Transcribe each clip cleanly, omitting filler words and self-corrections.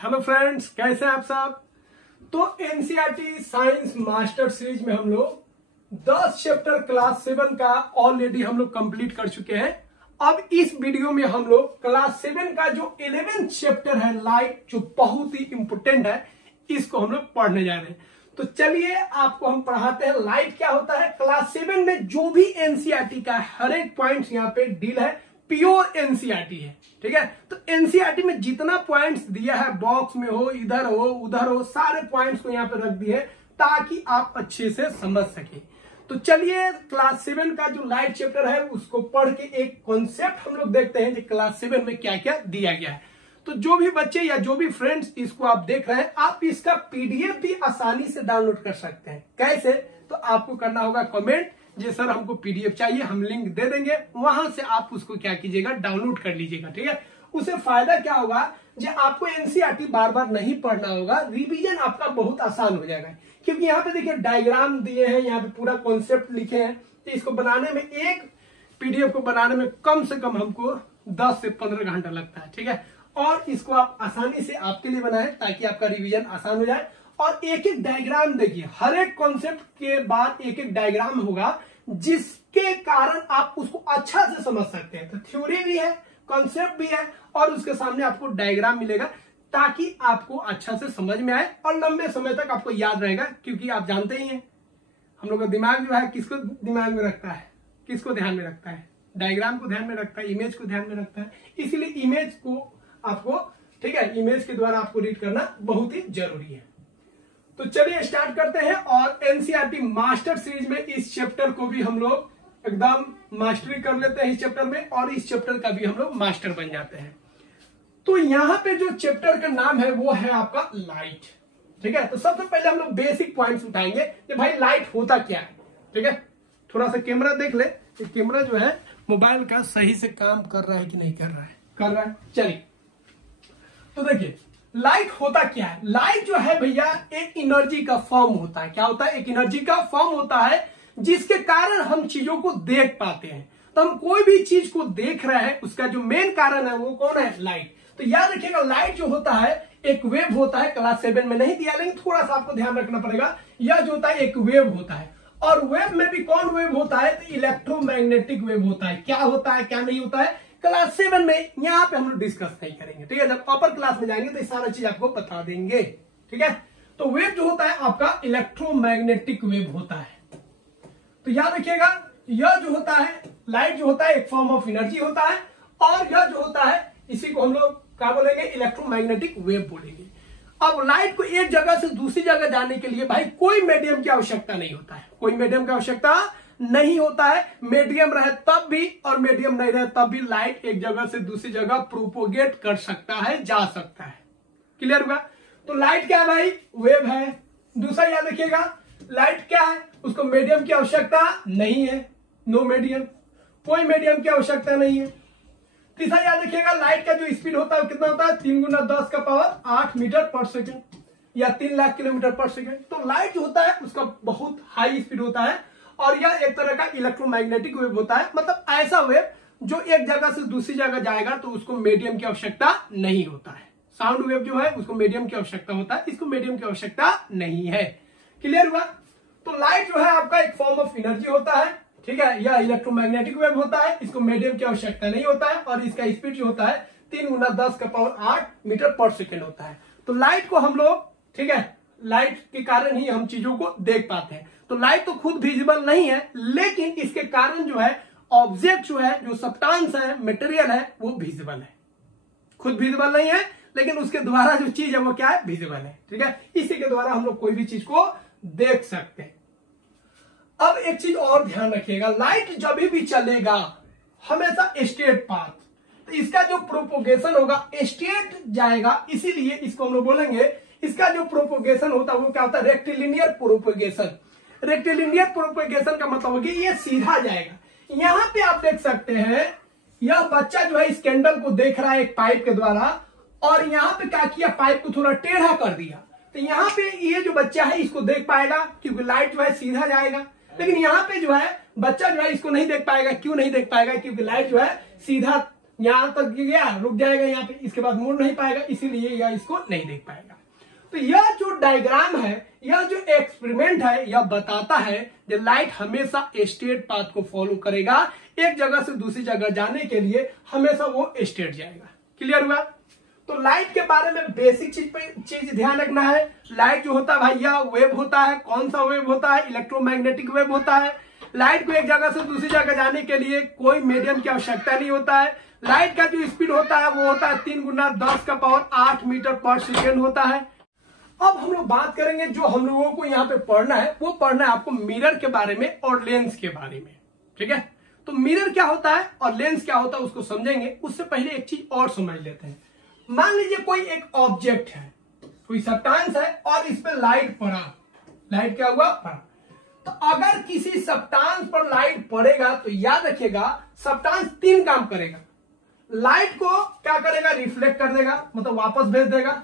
Hello friends, कैसे हैं आप सब। तो एनसीईआरटी साइंस मास्टर सीरीज में हम लोग 10 चैप्टर क्लास 7 का ऑलरेडी हम लोग कंप्लीट कर चुके हैं। अब इस वीडियो में हम लोग क्लास 7 का जो 11th चैप्टर है लाइट, जो बहुत ही इंपोर्टेंट है, इसको हम लोग पढ़ने जा रहे हैं। तो चलिए आपको हम पढ़ाते हैं लाइट क्या होता है। क्लास 7 में जो भी एनसीईआरटी का हर एक पॉइंट यहाँ पे डील है, प्योर एनसीईआरटी है, ठीक है। तो एनसीईआरटी में जितना पॉइंट्स दिया है, बॉक्स में हो, इधर हो, उधर हो, सारे पॉइंट्स को यहाँ पे रख दिए ताकि आप अच्छे से समझ सके। तो चलिए क्लास 7 का जो लाइट चैप्टर है उसको पढ़ के एक कॉन्सेप्ट हम लोग देखते हैं कि क्लास 7 में क्या क्या दिया गया है। तो जो भी बच्चे या जो भी फ्रेंड्स इसको आप देख रहे हैं, आप इसका पीडीएफ भी आसानी से डाउनलोड कर सकते हैं। कैसे? तो आपको करना होगा कमेंट, जी सर हमको पीडीएफ चाहिए, हम लिंक दे देंगे, वहां से आप उसको क्या कीजिएगा, डाउनलोड कर लीजिएगा, ठीक है। उसे फायदा क्या होगा, जो आपको एनसीईआरटी बार बार नहीं पढ़ना होगा, रिवीजन आपका बहुत आसान हो जाएगा। क्योंकि यहाँ पे देखिए डायग्राम दिए हैं, यहाँ पे पूरा कॉन्सेप्ट लिखे हैं। तो इसको बनाने में, एक पीडीएफ को बनाने में कम से कम हमको 10 से 15 घंटा लगता है, ठीक है। और इसको आप आसानी से आपके लिए बनाएं ताकि आपका रिवीजन आसान हो जाए। और एक एक डायग्राम देखिए, हर एक कॉन्सेप्ट के बाद एक एक डायग्राम होगा जिसके कारण आप उसको अच्छा से समझ सकते हैं। तो थ्योरी भी है, कॉन्सेप्ट भी है, और उसके सामने आपको डायग्राम मिलेगा ताकि आपको अच्छा से समझ में आए और लंबे समय तक आपको याद रहेगा। क्योंकि आप जानते ही हैं हम लोग का दिमाग जो है किसको दिमाग में रखता है, किसको ध्यान में रखता है, डायग्राम को ध्यान में रखता है, इमेज को ध्यान में रखता है। इसलिए इमेज को आपको, ठीक है, इमेज के द्वारा आपको रीड करना बहुत ही जरूरी है। तो चलिए स्टार्ट करते हैं। और एनसीईआरटी मास्टर सीरीज में इस चैप्टर को भी हम लोग एकदम मास्टरी कर लेते हैं इस चैप्टर में, और इस चैप्टर का भी हम लोग मास्टर बन जाते हैं। तो यहां पे जो चैप्टर का नाम है वो है आपका लाइट, ठीक है। तो सबसे पहले हम लोग बेसिक पॉइंट्स उठाएंगे कि भाई लाइट होता क्या है, ठीक है। थोड़ा सा कैमरा देख ले, कैमरा जो है मोबाइल का सही से काम कर रहा है कि नहीं कर रहा है, कर रहा है। चलिए तो देखिए लाइट होता क्या है। लाइट जो है भैया एक एनर्जी का फॉर्म होता है। क्या होता है? एक एनर्जी का फॉर्म होता है जिसके कारण हम चीजों को देख पाते हैं। तो हम कोई भी चीज को देख रहे हैं, उसका जो मेन कारण है वो कौन है? लाइट। तो याद रखिएगा लाइट जो होता है एक वेव होता है। क्लास 7 में नहीं दिया, लेकिन थोड़ा सा आपको ध्यान रखना पड़ेगा। यह जो होता है एक वेव होता है, और वेव में भी कौन वेव होता है? तो इलेक्ट्रोमैग्नेटिक वेव होता है। क्या होता है क्या नहीं होता है, क्लास 7 में यहाँ पे हम लोग डिस्कस नहीं करेंगे, ठीक है। जब अपर क्लास में जाएंगे तो ये सारा चीज आपको बता देंगे, ठीक है। तो वेव जो होता है आपका इलेक्ट्रोमैग्नेटिक वेव होता है। तो याद रखिएगा यह जो होता है लाइट जो होता है एक फॉर्म ऑफ एनर्जी होता है, और यह जो होता है इसी को हम लोग क्या बोलेंगे? इलेक्ट्रोमैग्नेटिक वेव बोलेंगे। अब लाइट को एक जगह से दूसरी जगह जाने के लिए भाई कोई मीडियम की आवश्यकता नहीं होता है, कोई मीडियम की आवश्यकता नहीं होता है। मीडियम रहे तब भी और मीडियम नहीं रहे तब भी लाइट एक जगह से दूसरी जगह प्रोपोगेट कर सकता है, जा सकता है। क्लियर हुआ? तो लाइट क्या है भाई? वेव है। दूसरा याद रखिएगा लाइट क्या है? उसको मीडियम की आवश्यकता नहीं है, नो मीडियम, कोई मीडियम की आवश्यकता नहीं है। तीसरा याद रखिएगा लाइट का जो स्पीड होता है कितना होता है? 3 × 10⁸ मीटर पर सेकेंड या 3 लाख किलोमीटर पर सेकेंड। तो लाइट जो होता है उसका बहुत हाई स्पीड होता है, और यह एक तरह का इलेक्ट्रोमैग्नेटिक वेव होता है। मतलब ऐसा वेव जो एक जगह से दूसरी जगह जाएगा तो उसको मीडियम की आवश्यकता नहीं होता है। साउंड वेव जो है उसको मीडियम की आवश्यकता होता है, इसको मीडियम की आवश्यकता नहीं है। क्लियर हुआ? तो लाइट जो है आपका एक फॉर्म ऑफ एनर्जी होता है, ठीक है। यह इलेक्ट्रोमैग्नेटिक वेव होता है, इसको मीडियम की आवश्यकता नहीं होता है, और इसका स्पीड जो होता है 3 × 10⁸ मीटर पर सेकेंड होता है। तो लाइट को हम लोग, ठीक है, लाइट के कारण ही हम चीजों को देख पाते हैं। तो लाइट तो खुद विजिबल नहीं है, लेकिन इसके कारण जो है ऑब्जेक्ट जो है, जो सब्सटेंस है, मटेरियल है, वो विजिबल है। खुद विजिबल नहीं है, लेकिन उसके द्वारा जो चीज है वो क्या है? विजिबल है, ठीक है। इसी के द्वारा हम लोग कोई भी चीज को देख सकते हैं। अब एक चीज और ध्यान रखिएगा, लाइट जब भी चलेगा हमेशा स्ट्रेट पाथ, तो इसका जो प्रोपोगेशन होगा स्ट्रेट जाएगा। इसीलिए इसको हम लोग बोलेंगे, इसका जो प्रोपोगेशन होता है वो क्या होता है? Rectilinear propagation. रेक्टिलिनियर प्रोपोगेशन का मतलब है कि ये सीधा जाएगा। यहां पे आप देख सकते हैं यह बच्चा जो है इस कैंडल को देख रहा है एक पाइप के द्वारा, और यहां पे क्या किया? पाइप को थोड़ा टेढ़ा कर दिया। तो यहाँ पे ये जो बच्चा है इसको देख पाएगा क्योंकि लाइट जो है सीधा जाएगा, लेकिन यहाँ पे जो है बच्चा जो है इसको नहीं देख पाएगा। क्यों नहीं देख पाएगा? क्योंकि लाइट जो है सीधा यहां तक गया, रुक जाएगा यहाँ पे, इसके बाद मुड़ नहीं पाएगा, इसीलिए यह इसको नहीं देख पाएगा। तो यह जो डायग्राम है, यह जो एक्सपेरिमेंट है, यह बताता है कि लाइट हमेशा स्ट्रेट पाथ को फॉलो करेगा। एक जगह से दूसरी जगह जाने के लिए हमेशा वो स्ट्रेट जाएगा। क्लियर हुआ? तो लाइट के बारे में बेसिक चीज ध्यान रखना है। लाइट जो होता है भाई, यह वेव होता है। कौन सा वेव होता है? इलेक्ट्रोमैग्नेटिक वेव होता है। लाइट को एक जगह से दूसरी जगह जाने के लिए कोई मीडियम की आवश्यकता नहीं होता है। लाइट का जो स्पीड होता है वो होता है 3 गुना 10 का पावर 8 मीटर पर सेकेंड होता है। अब हम लोग बात करेंगे, जो हम लोगों को यहाँ पे पढ़ना है वो पढ़ना है आपको मिरर के बारे में और लेंस के बारे में। ठीक है, तो मिरर क्या होता है और लेंस क्या होता है उसको समझेंगे। उससे पहले एक चीज और समझ लेते हैं। मान लीजिए कोई एक ऑब्जेक्ट है, कोई सब्सटेंस है और इस पे लाइट पड़ा। लाइट क्या हुआ? पड़ा। तो अगर किसी सब्सटेंस पर लाइट पड़ेगा तो याद रखिएगा सब्सटेंस 3 काम करेगा। लाइट को क्या करेगा? रिफ्लेक्ट कर देगा, मतलब वापस भेज देगा।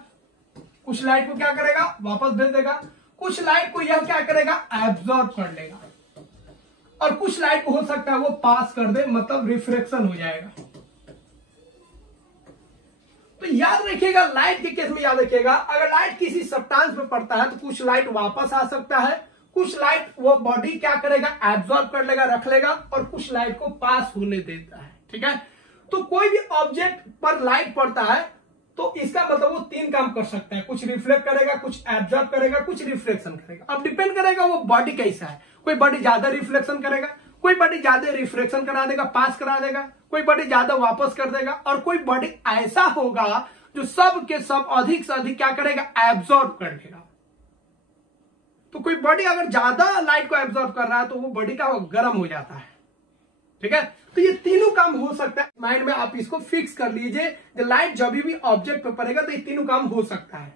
कुछ लाइट को क्या करेगा? वापस भेज देगा। कुछ लाइट को यह क्या करेगा? एब्जॉर्ब कर लेगा। और कुछ लाइट को हो सकता है वो पास कर दे, मतलब रिफ्लेक्शन हो जाएगा। तो याद रखिएगा, लाइट के केस में याद रखिएगा, अगर लाइट किसी सब्सटेंस पे पड़ता है तो कुछ लाइट वापस आ सकता है, कुछ लाइट वो बॉडी क्या करेगा? एब्जॉर्ब कर लेगा, रख लेगा, और कुछ लाइट को पास होने देता है। ठीक है, तो कोई भी ऑब्जेक्ट पर लाइट पड़ता है तो इसका मतलब वो 3 काम कर सकता है। कुछ रिफ्लेक्ट करेगा, कुछ एब्जॉर्ब करेगा, कुछ रिफ्लेक्शन करेगा। अब डिपेंड करेगा वो बॉडी कैसा है। कोई बॉडी ज्यादा रिफ्लेक्शन करेगा, कोई बॉडी ज्यादा रिफ्लेक्शन करा देगा, पास करा देगा, कोई बॉडी ज्यादा वापस कर देगा, और कोई बॉडी ऐसा होगा जो सब के सब अधिक से अधिक क्या करेगा? एब्जॉर्ब कर लेगा। तो कोई बॉडी अगर ज्यादा लाइट को एब्जॉर्ब कर रहा है तो वो बॉडी का गर्म हो जाता है। ठीक है, तो ये तीनों काम हो सकता है। माइंड में आप इसको फिक्स कर लीजिए, लाइट जब भी ऑब्जेक्ट पे पड़ेगा तो ये तीनों काम हो सकता है।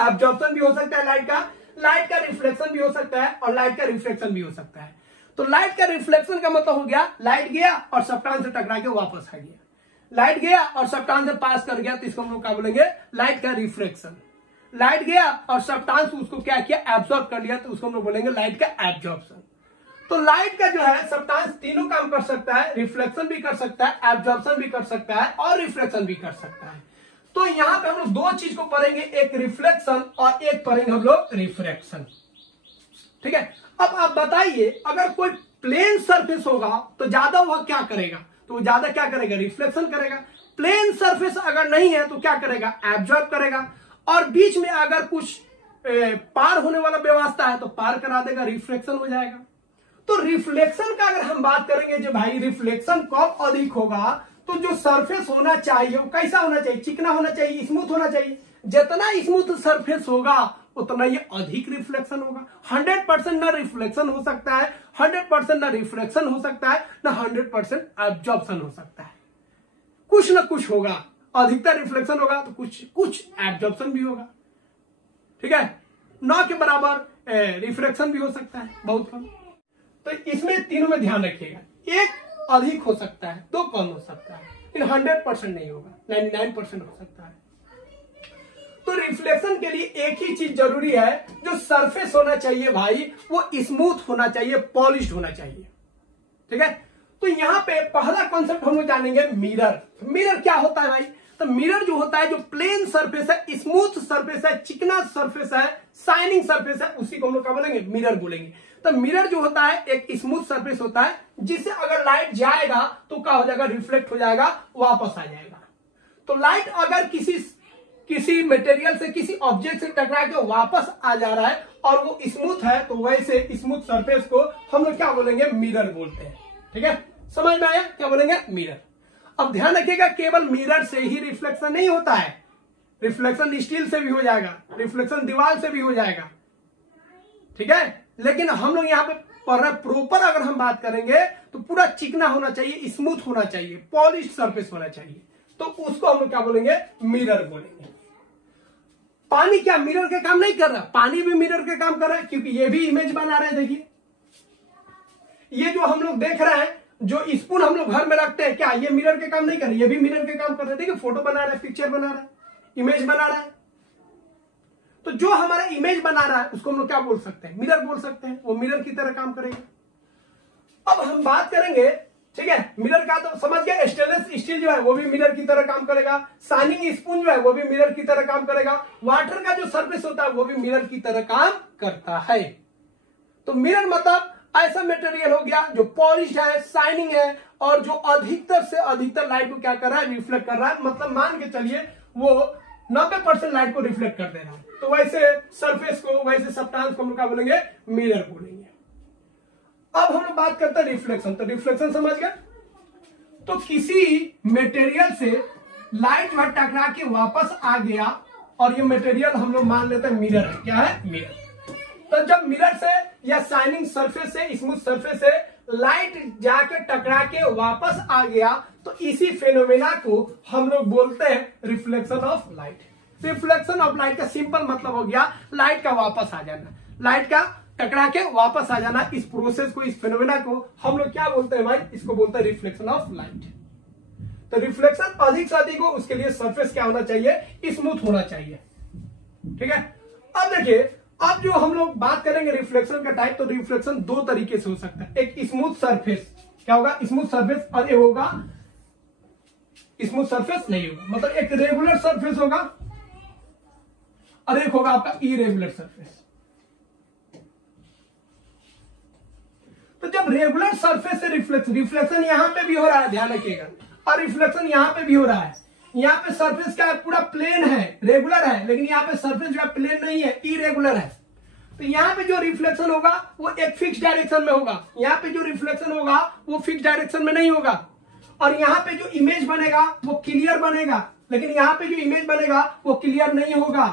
एब्जॉर्प्शन भी हो सकता है लाइट का रिफ्लेक्शन भी हो सकता है, और लाइट का रिफ्लेक्शन भी हो सकता है। तो लाइट का रिफ्लेक्शन का मतलब हो गया लाइट गया और सब्सटेंस से टकरा के वापस आ गया। लाइट गया और सब्सटेंस से पास कर गया तो इसको हम लोग क्या बोलेंगे? लाइट का रिफ्लेक्शन। लाइट गया और सब्सटेंस उसको क्या किया? एब्जॉर्ब कर लिया, तो उसको हम लोग बोलेंगे लाइट का एब्जॉर्प्शन। तो लाइट का जो है सब्सटेंस तीनों काम कर सकता है, रिफ्लेक्शन भी कर सकता है, एब्जॉर्प्शन भी कर सकता है, और रिफ्लेक्शन भी कर सकता है। तो यहां पे हम लोग 2 चीज को पढ़ेंगे, एक रिफ्लेक्शन और एक पढ़ेंगे हम लोग रिफ्रैक्शन। ठीक है, अब आप बताइए, अगर कोई प्लेन सरफेस होगा तो ज्यादा वह क्या करेगा? तो वो ज्यादा क्या करेगा? रिफ्लेक्शन करेगा। प्लेन सरफेस अगर नहीं है तो क्या करेगा? एब्जॉर्ब करेगा। और बीच में अगर कुछ पार होने वाला व्यवस्था है तो पार करा देगा, रिफ्लेक्शन हो जाएगा। तो रिफ्लेक्शन का अगर हम बात करेंगे, जो भाई रिफ्लेक्शन कब अधिक होगा, तो जो सरफेस होना चाहिए वो कैसा होना चाहिए? चिकना होना चाहिए, स्मूथ होना चाहिए। जितना स्मूथ सरफेस होगा उतना ये अधिक रिफ्लेक्शन होगा। 100% ना रिफ्लेक्शन हो सकता है, 100% ना रिफ्लेक्शन हो सकता है, ना 100% एब्जॉर्प्शन हो सकता है। कुछ ना कुछ होगा, अधिकतर रिफ्लेक्शन होगा तो कुछ एब्जॉर्प्शन भी होगा। ठीक है, 9 के बराबर रिफ्लेक्शन भी हो सकता है, बहुत कम। तो इसमें तीनों में ध्यान रखिएगा, एक अधिक हो सकता है, 2 कम हो सकता है, लेकिन 100% नहीं होगा, 99% हो सकता है। तो रिफ्लेक्शन के लिए एक ही चीज जरूरी है, जो सरफेस होना चाहिए भाई वो स्मूथ होना चाहिए, पॉलिश्ड होना चाहिए। ठीक है, तो यहां पे पहला कॉन्सेप्ट हम लोग जानेंगे मिरर। मिरर क्या होता है भाई? तो मिरर जो होता है, जो प्लेन सरफेस है, स्मूथ सरफेस है, चिकना सरफेस है, शाइनिंग सरफेस है, उसी को हम लोग क्या बोलेंगे? मिरर बोलेंगे। तो मिरर जो होता है एक स्मूथ सरफेस होता है, जिससे अगर लाइट जाएगा तो क्या हो जाएगा? रिफ्लेक्ट हो जाएगा, वापस आ जाएगा। तो लाइट अगर किसी मटेरियल से, किसी ऑब्जेक्ट से टकरा के वापस आ जा रहा है और वो स्मूथ है, तो वैसे स्मूथ सरफेस को हम लोग क्या बोलेंगे? मिरर बोलते हैं। ठीक है, समझ में आया? क्या बोलेंगे? मिरर। अब ध्यान रखिएगा, केवल मिरर से ही रिफ्लेक्शन नहीं होता है, रिफ्लेक्शन स्टील से भी हो जाएगा, रिफ्लेक्शन दीवार से भी हो जाएगा। ठीक है, लेकिन हम लोग यहाँ पे प्रॉपर अगर हम बात करेंगे तो पूरा चिकना होना चाहिए, स्मूथ होना चाहिए, पॉलिश सरफेस होना चाहिए, तो उसको हम लोग क्या बोलेंगे? मिरर बोलेंगे। पानी क्या मिरर के काम नहीं कर रहा? पानी भी मिरर के काम कर रहा है, क्योंकि ये भी इमेज बना रहे हैं। देखिए, ये जो हम लोग देख रहे हैं, जो स्पून हम लोग घर में रखते हैं, क्या ये मिरर के काम नहीं कर रहे? ये भी मिरर के काम कर रहे हैं। देखिए, फोटो बना रहा है, पिक्चर बना रहा है, इमेज बना रहा है। तो जो हमारा इमेज बना रहा है उसको हम लोग क्या बोल सकते हैं? मिरर बोल सकते हैं। वो मिरर की तरह काम करेगा। अब हम बात करेंगे ठीक है। मिरर का तो समझ गए, स्टेनलेस स्टील जो है वो भी मिरर की तरह काम करेगा, शाइनिंग स्पून जो है वो भी मिरर की तरह काम करेगा, वाटर का जो सरफेस होता है वो भी मिरर की तरह काम करता है। तो मिरर मतलब ऐसा मटेरियल हो गया जो पॉलिश है, शाइनिंग है और जो अधिकतर से अधिकतर लाइट को क्या कर रहा है, रिफ्लेक्ट कर रहा है। मतलब मान के चलिए वो 90% लाइट को रिफ्लेक्ट कर दे रहा है। तो वैसे सरफेस को, वैसे सब्सटेंस को हम क्या बोलेंगे, मिरर बोलेंगे। अब हम लोग बात करते हैं रिफ्लेक्शन। तो रिफ्लेक्शन समझ गए। तो किसी मटेरियल से लाइट जो टकरा के वापस आ गया और ये मटेरियल हम लोग मान लेते हैं मिरर है। क्या है, मिरर। तो जब मिरर से या शाइनिंग सरफेस से, स्मूथ सरफेस से लाइट जाके टकरा के वापस आ गया तो इसी फेनोमेना को हम लोग बोलते हैं reflection of light. Reflection of light का सिंपल मतलब हो गया लाइट का वापस आ जाना, लाइट का टकरा के वापस आ जाना। इस प्रोसेस को, इस फेनोमेना को हम लोग क्या बोलते हैं भाई, इसको बोलते हैं रिफ्लेक्शन ऑफ लाइट। तो रिफ्लेक्शन अधिक से अधिक हो उसके लिए सरफेस क्या होना चाहिए, स्मूथ होना चाहिए। ठीक है। अब देखिए, अब जो हम लोग बात करेंगे रिफ्लेक्शन का टाइप, तो रिफ्लेक्शन दो तरीके से हो सकता है। एक स्मूथ सरफेस, क्या होगा, स्मूथ सरफेस, और एक होगा स्मूथ सरफेस नहीं होगा। मतलब एक रेगुलर सरफेस होगा और एक होगा आपका इरेगुलर सरफेस। तो जब रेगुलर सरफेस से रिफ्लेक्शन यहां पे भी हो रहा है, ध्यान रखिएगा, और रिफ्लेक्शन यहां पे भी हो रहा है। यहां पे सरफेस क्या है, पूरा प्लेन है, रेगुलर है, लेकिन यहां पे सरफेस जो है प्लेन नहीं है, इरेगुलर है। तो यहां पे जो रिफ्लेक्शन होगा वो एक फिक्स डायरेक्शन में होगा, यहां पे जो रिफ्लेक्शन होगा वो फिक्स डायरेक्शन में नहीं होगा। और यहां पे जो इमेज बनेगा वो क्लियर बनेगा, लेकिन यहां पे जो इमेज बनेगा वो क्लियर नहीं होगा।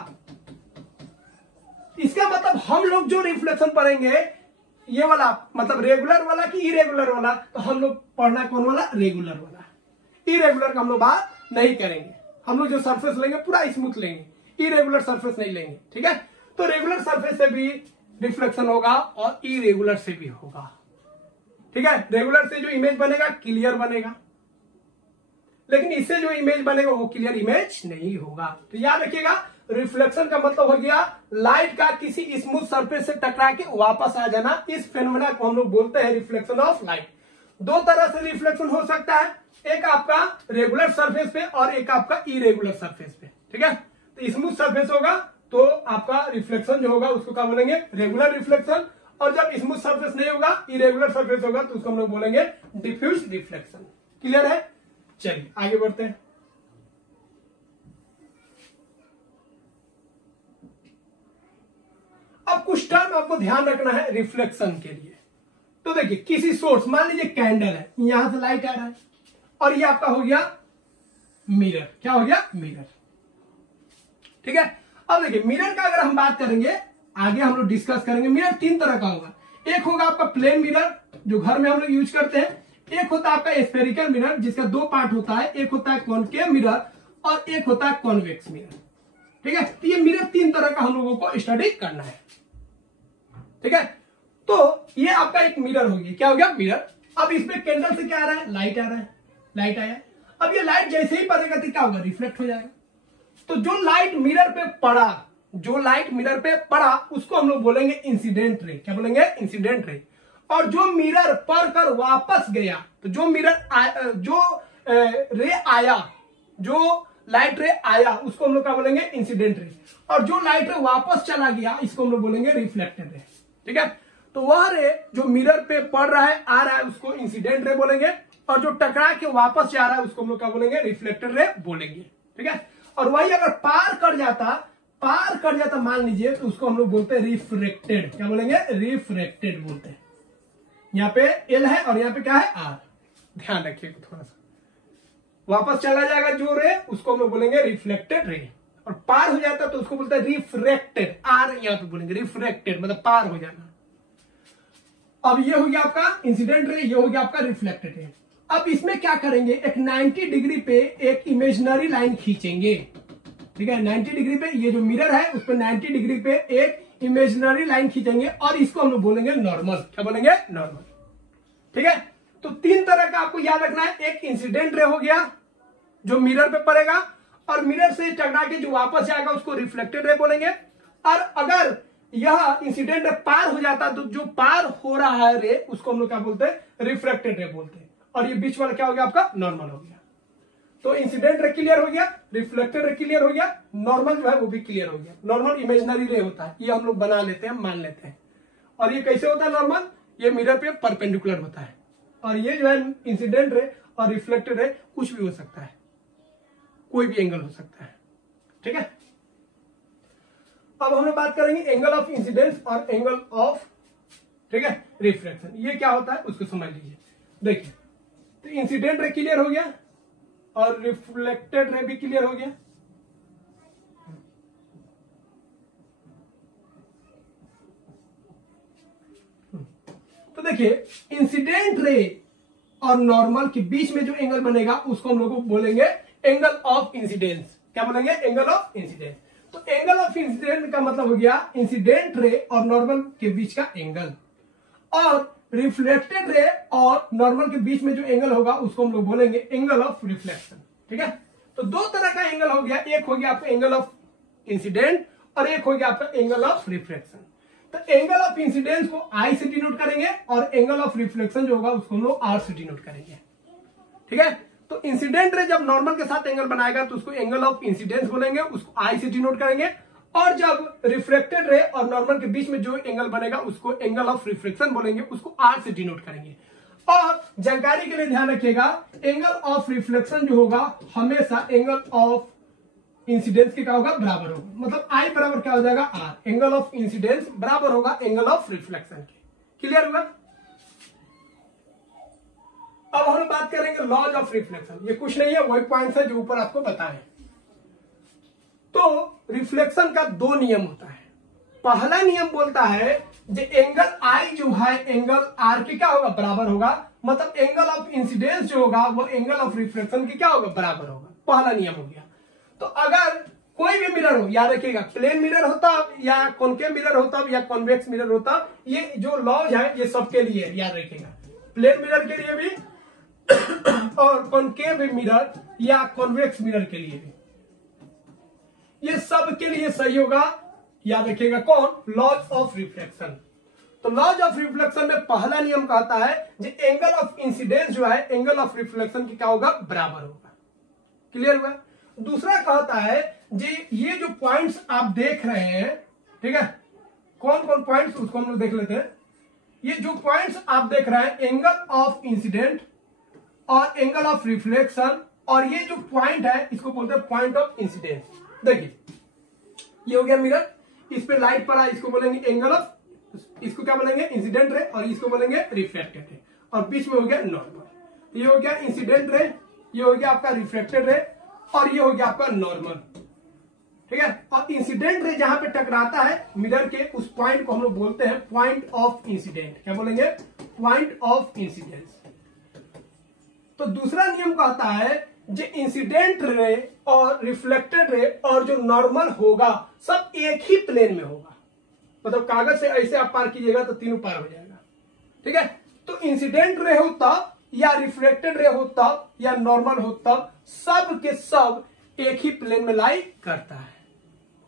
इसका मतलब हम लोग जो रिफ्लेक्शन पढ़ेंगे, ये वाला मतलब रेगुलर वाला कि इरेगुलर वाला, तो हम लोग पढ़ना कौन वाला, रेगुलर वाला। इरेगुलर का हम लोग बात नहीं करेंगे। हम लोग जो सरफेस लेंगे पूरा स्मूथ लेंगे, इरेगुलर सरफेस नहीं लेंगे। ठीक है। तो रेगुलर सरफेस से भी रिफ्लेक्शन होगा और इरेगुलर से भी होगा। ठीक है। रेगुलर से जो इमेज बनेगा क्लियर बनेगा, लेकिन इससे जो इमेज बनेगा वो क्लियर इमेज नहीं होगा। तो याद रखिएगा, रिफ्लेक्शन का मतलब हो गया लाइट का किसी स्मूथ सरफेस से टकरा के वापस आ जाना। इस फेनोमेना को हम लोग बोलते हैं रिफ्लेक्शन ऑफ लाइट। दो तरह से रिफ्लेक्शन हो सकता है, एक आपका रेगुलर सरफेस पे और एक आपका इरेगुलर सरफेस पे। ठीक है। तो स्मूथ सरफेस होगा तो आपका रिफ्लेक्शन जो होगा उसको क्या बोलेंगे, रेगुलर रिफ्लेक्शन। और जब स्मूथ सरफेस नहीं होगा, इरेगुलर सरफेस होगा, तो उसको हम लोग बोलेंगे डिफ्यूज रिफ्लेक्शन। क्लियर है। चलिए आगे बढ़ते हैं। अब कुछ टर्म आपको ध्यान रखना है रिफ्लेक्शन के लिए। तो देखिए, किसी सोर्स, मान लीजिए कैंडल है, यहां से लाइट आ रहा है और ये आपका हो गया मिरर। क्या हो गया, मिरर। ठीक है। अब देखिए, मिरर का अगर हम बात करेंगे, आगे हम लोग डिस्कस करेंगे। मिरर तीन तरह का होगा। एक होगा आपका प्लेन मिरर जो घर में हम लोग यूज करते हैं, एक होता है आपका स्फेरिकल मिरर जिसका दो पार्ट होता है, एक होता है कॉनकेव मिरर और एक होता है कॉन्वेक्स मिरर। ठीक है। तो ये मिरर तीन तरह का हम लोगों को स्टडी करना है। ठीक है। तो ये आपका एक मिरर हो गया। क्या हो गया, मिरर। अब इसमें कैंडल से क्या आ रहा है, लाइट आ रहा है, लाइट आया। अब ये लाइट जैसे ही पड़ेगा तो क्या होगा, रिफ्लेक्ट हो जाएगा। तो जो लाइट मिरर पे पड़ा, जो लाइट मिरर पे पड़ा उसको हम लोग बोलेंगे इंसिडेंट रे। क्या बोलेंगे, इंसिडेंट रे। और जो मिरर पर कर वापस गया, तो जो मिरर जो रे आया, जो लाइट रे आया उसको हम लोग क्या बोलेंगे, इंसिडेंट रे। और जो लाइट रे वापस चला गया इसको हम लोग बोलेंगे रिफ्लेक्टेड रे। ठीक है। तो वह रे जो मिरर पे पड़ रहा है, आ रहा है, उसको इंसिडेंट रे बोलेंगे, और जो टकरा के वापस जा रहा है उसको हम लोग क्या बोलेंगे, रिफ्लेक्टेड रे बोलेंगे। ठीक है। और वही अगर पार कर जाता मान लीजिए, तो उसको हम लोग बोलते हैं रिफ्रेक्टेड। क्या बोलेंगे, रिफ्रेक्टेड बोलते हैं। यहाँ पे एल है और यहाँ पे क्या है, आर। ध्यान रखिएगा थोड़ा सा। वापस चला जाएगा जो रे, उसको हम लोग बोलेंगे रिफ्लेक्टेड रे। और पार हो जाता तो उसको बोलते हैं रिफ्रेक्टेड, आर यहाँ पे बोलेंगे, रिफ्रेक्टेड मतलब पार हो जाना। अब ये हो गया आपका इंसिडेंट रे, ये हो गया आपका रिफ्लेक्टेड रे। अब इसमें क्या करेंगे, एक 90 डिग्री पे एक इमेजिनरी लाइन खींचेंगे। ठीक है। 90 डिग्री पे ये जो मिरर है उस पर 90 डिग्री पे एक इमेजिनरी लाइन खींचेंगे और इसको हम लोग बोलेंगे नॉर्मल। क्या बोलेंगे, नॉर्मल। ठीक है। तो तीन तरह का आपको याद रखना है। एक इंसिडेंट रे हो गया जो मिरर पे पड़ेगा, और मिरर से टकरा के जो वापस जाएगा उसको रिफ्लेक्टेड रे बोलेंगे। और अगर यह इंसिडेंट पार हो जाता तो जो पार हो रहा है रे उसको हम लोग क्या बोलते हैं, रिफ्रैक्टेड रे बोलते हैं। और ये बीच वाला क्या हो गया आपका नॉर्मल हो गया। तो इंसिडेंट रे क्लियर हो गया, रिफ्लेक्टेड रे क्लियर हो गया, नॉर्मल जो है वो भी क्लियर हो गया। नॉर्मल इमेजिनरी रे होता है, ये हम लोग बना लेते हैं, मान लेते हैं। और ये कैसे होता है नॉर्मल, ये मिरर पे परपेंडिकुलर होता है। और ये जो है इंसिडेंट रे और रिफ्लेक्टेड रे कुछ भी हो सकता है, कोई भी एंगल हो सकता है, ठीक है। अब हम लोग बात करेंगे एंगल ऑफ इंसिडेंस और एंगल ऑफ, ठीक है, रिफ्लेक्शन। ये क्या होता है उसको समझ लीजिए। देखिए, तो इंसिडेंट रे क्लियर हो गया और रिफ्लेक्टेड रे भी क्लियर हो गया। तो देखिए, इंसिडेंट रे और नॉर्मल के बीच में जो एंगल बनेगा उसको हम लोग को बोलेंगे एंगल ऑफ इंसिडेंस। क्या बोलेंगे, एंगल ऑफ इंसिडेंस। तो एंगल ऑफ इंसिडेंट का मतलब हो गया इंसिडेंट रे और नॉर्मल के बीच का एंगल, और रिफ्लेक्टेड रे और नॉर्मल के बीच में जो एंगल होगा उसको हम लोग बोलेंगे एंगल ऑफ रिफ्लेक्शन, ठीक है। तो दो तरह का एंगल हो गया, एक हो गया आपका एंगल ऑफ इंसिडेंट और एक हो गया आपका एंगल ऑफ रिफ्लेक्शन। तो एंगल ऑफ इंसिडेंस को आई से डिनोट करेंगे और एंगल ऑफ रिफ्लेक्शन जो होगा उसको हम लोग आर से डिनोट करेंगे, ठीक है। तो इंसिडेंट रे जब नॉर्मल के साथ एंगल बनाएगा तो उसको एंगल ऑफ इंसिडेंस बोलेंगे, उसको आई से डिनोट करेंगे। और जब रिफ्लेक्टेड रे और नॉर्मल के बीच में जो एंगल बनेगा उसको एंगल ऑफ रिफ्लेक्शन बोलेंगे, उसको आर से डिनोट करेंगे। और जानकारी के लिए ध्यान रखिएगा, एंगल ऑफ रिफ्लेक्शन जो होगा हमेशा एंगल ऑफ इंसिडेंस के क्या होगा, बराबर होगा। मतलब आई बराबर क्या हो जाएगा, आर। एंगल ऑफ इंसिडेंस बराबर होगा एंगल ऑफ रिफ्लेक्शन के। क्लियर हुआ। अब हम बात करेंगे लॉज ऑफ रिफ्लेक्शन। ये कुछ नहीं है, वही पॉइंट्स है जो ऊपर आपको बताए। तो रिफ्लेक्शन का दो नियम होता है। पहला नियम बोलता है जो एंगल आई जो है एंगल आर के क्या होगा, बराबर होगा। मतलब एंगल ऑफ इंसिडेंस जो होगा वो एंगल ऑफ रिफ्लेक्शन के क्या होगा, बराबर होगा। पहला नियम हो गया। तो अगर कोई भी मिरर हो, याद रखिएगा, प्लेन मिरर होता या कॉनकेव मिरर होता या कॉन्वेक्स मिरर होता, ये जो लॉज है ये सबके लिए याद रखिएगा, प्लेन मिरर के लिए भी और कॉनकेव मिरर या कॉन्वेक्स मिरर के लिए भी, ये सब के लिए सही होगा। याद रखिएगा कौन, लॉज ऑफ रिफ्लेक्शन। तो लॉज ऑफ रिफ्लेक्शन में पहला नियम कहता है जो एंगल ऑफ इंसिडेंस जो है एंगल ऑफ रिफ्लेक्शन की क्या होगा, बराबर होगा। क्लियर हुआ। दूसरा कहता है जी ये जो पॉइंट्स आप देख रहे हैं, ठीक है, कौन कौन पॉइंट्स उसको हम लोग देख लेते हैं। ये जो पॉइंट्स आप देख रहे हैं एंगल ऑफ इंसिडेंट और एंगल ऑफ रिफ्लेक्शन, और ये जो पॉइंट है इसको बोलते हैं पॉइंट ऑफ इंसिडेंस। देखिए, ये हो गया मिरर, इस पे लाइट पड़ा, इसको बोलेंगे एंगल ऑफ, इसको क्या बोलेंगे, इंसिडेंट रे, और इसको बोलेंगे रिफ्लेक्टेड रे, और बीच में हो गया नॉर्मल। ये हो गया इंसिडेंट रे, ये हो गया आपका रिफ्लेक्टेड रे, और ये हो गया आपका नॉर्मल, ठीक है। और इंसिडेंट रे जहां पे टकराता है मिरर के, उस पॉइंट को हम लोग बोलते हैं पॉइंट ऑफ इंसिडेंट। क्या बोलेंगे, पॉइंट ऑफ इंसिडेंस। तो दूसरा नियम कहता है जो इंसिडेंट रे और रिफ्लेक्टेड रे और जो नॉर्मल होगा सब एक ही प्लेन में होगा। मतलब कागज से ऐसे आप पार कीजिएगा तो तीनों पार हो जाएगा, ठीक है। तो इंसिडेंट रे हो तब, या रिफ्लेक्टेड रे हो तब, या नॉर्मल हो तब, सब के सब एक ही प्लेन में लाई करता है,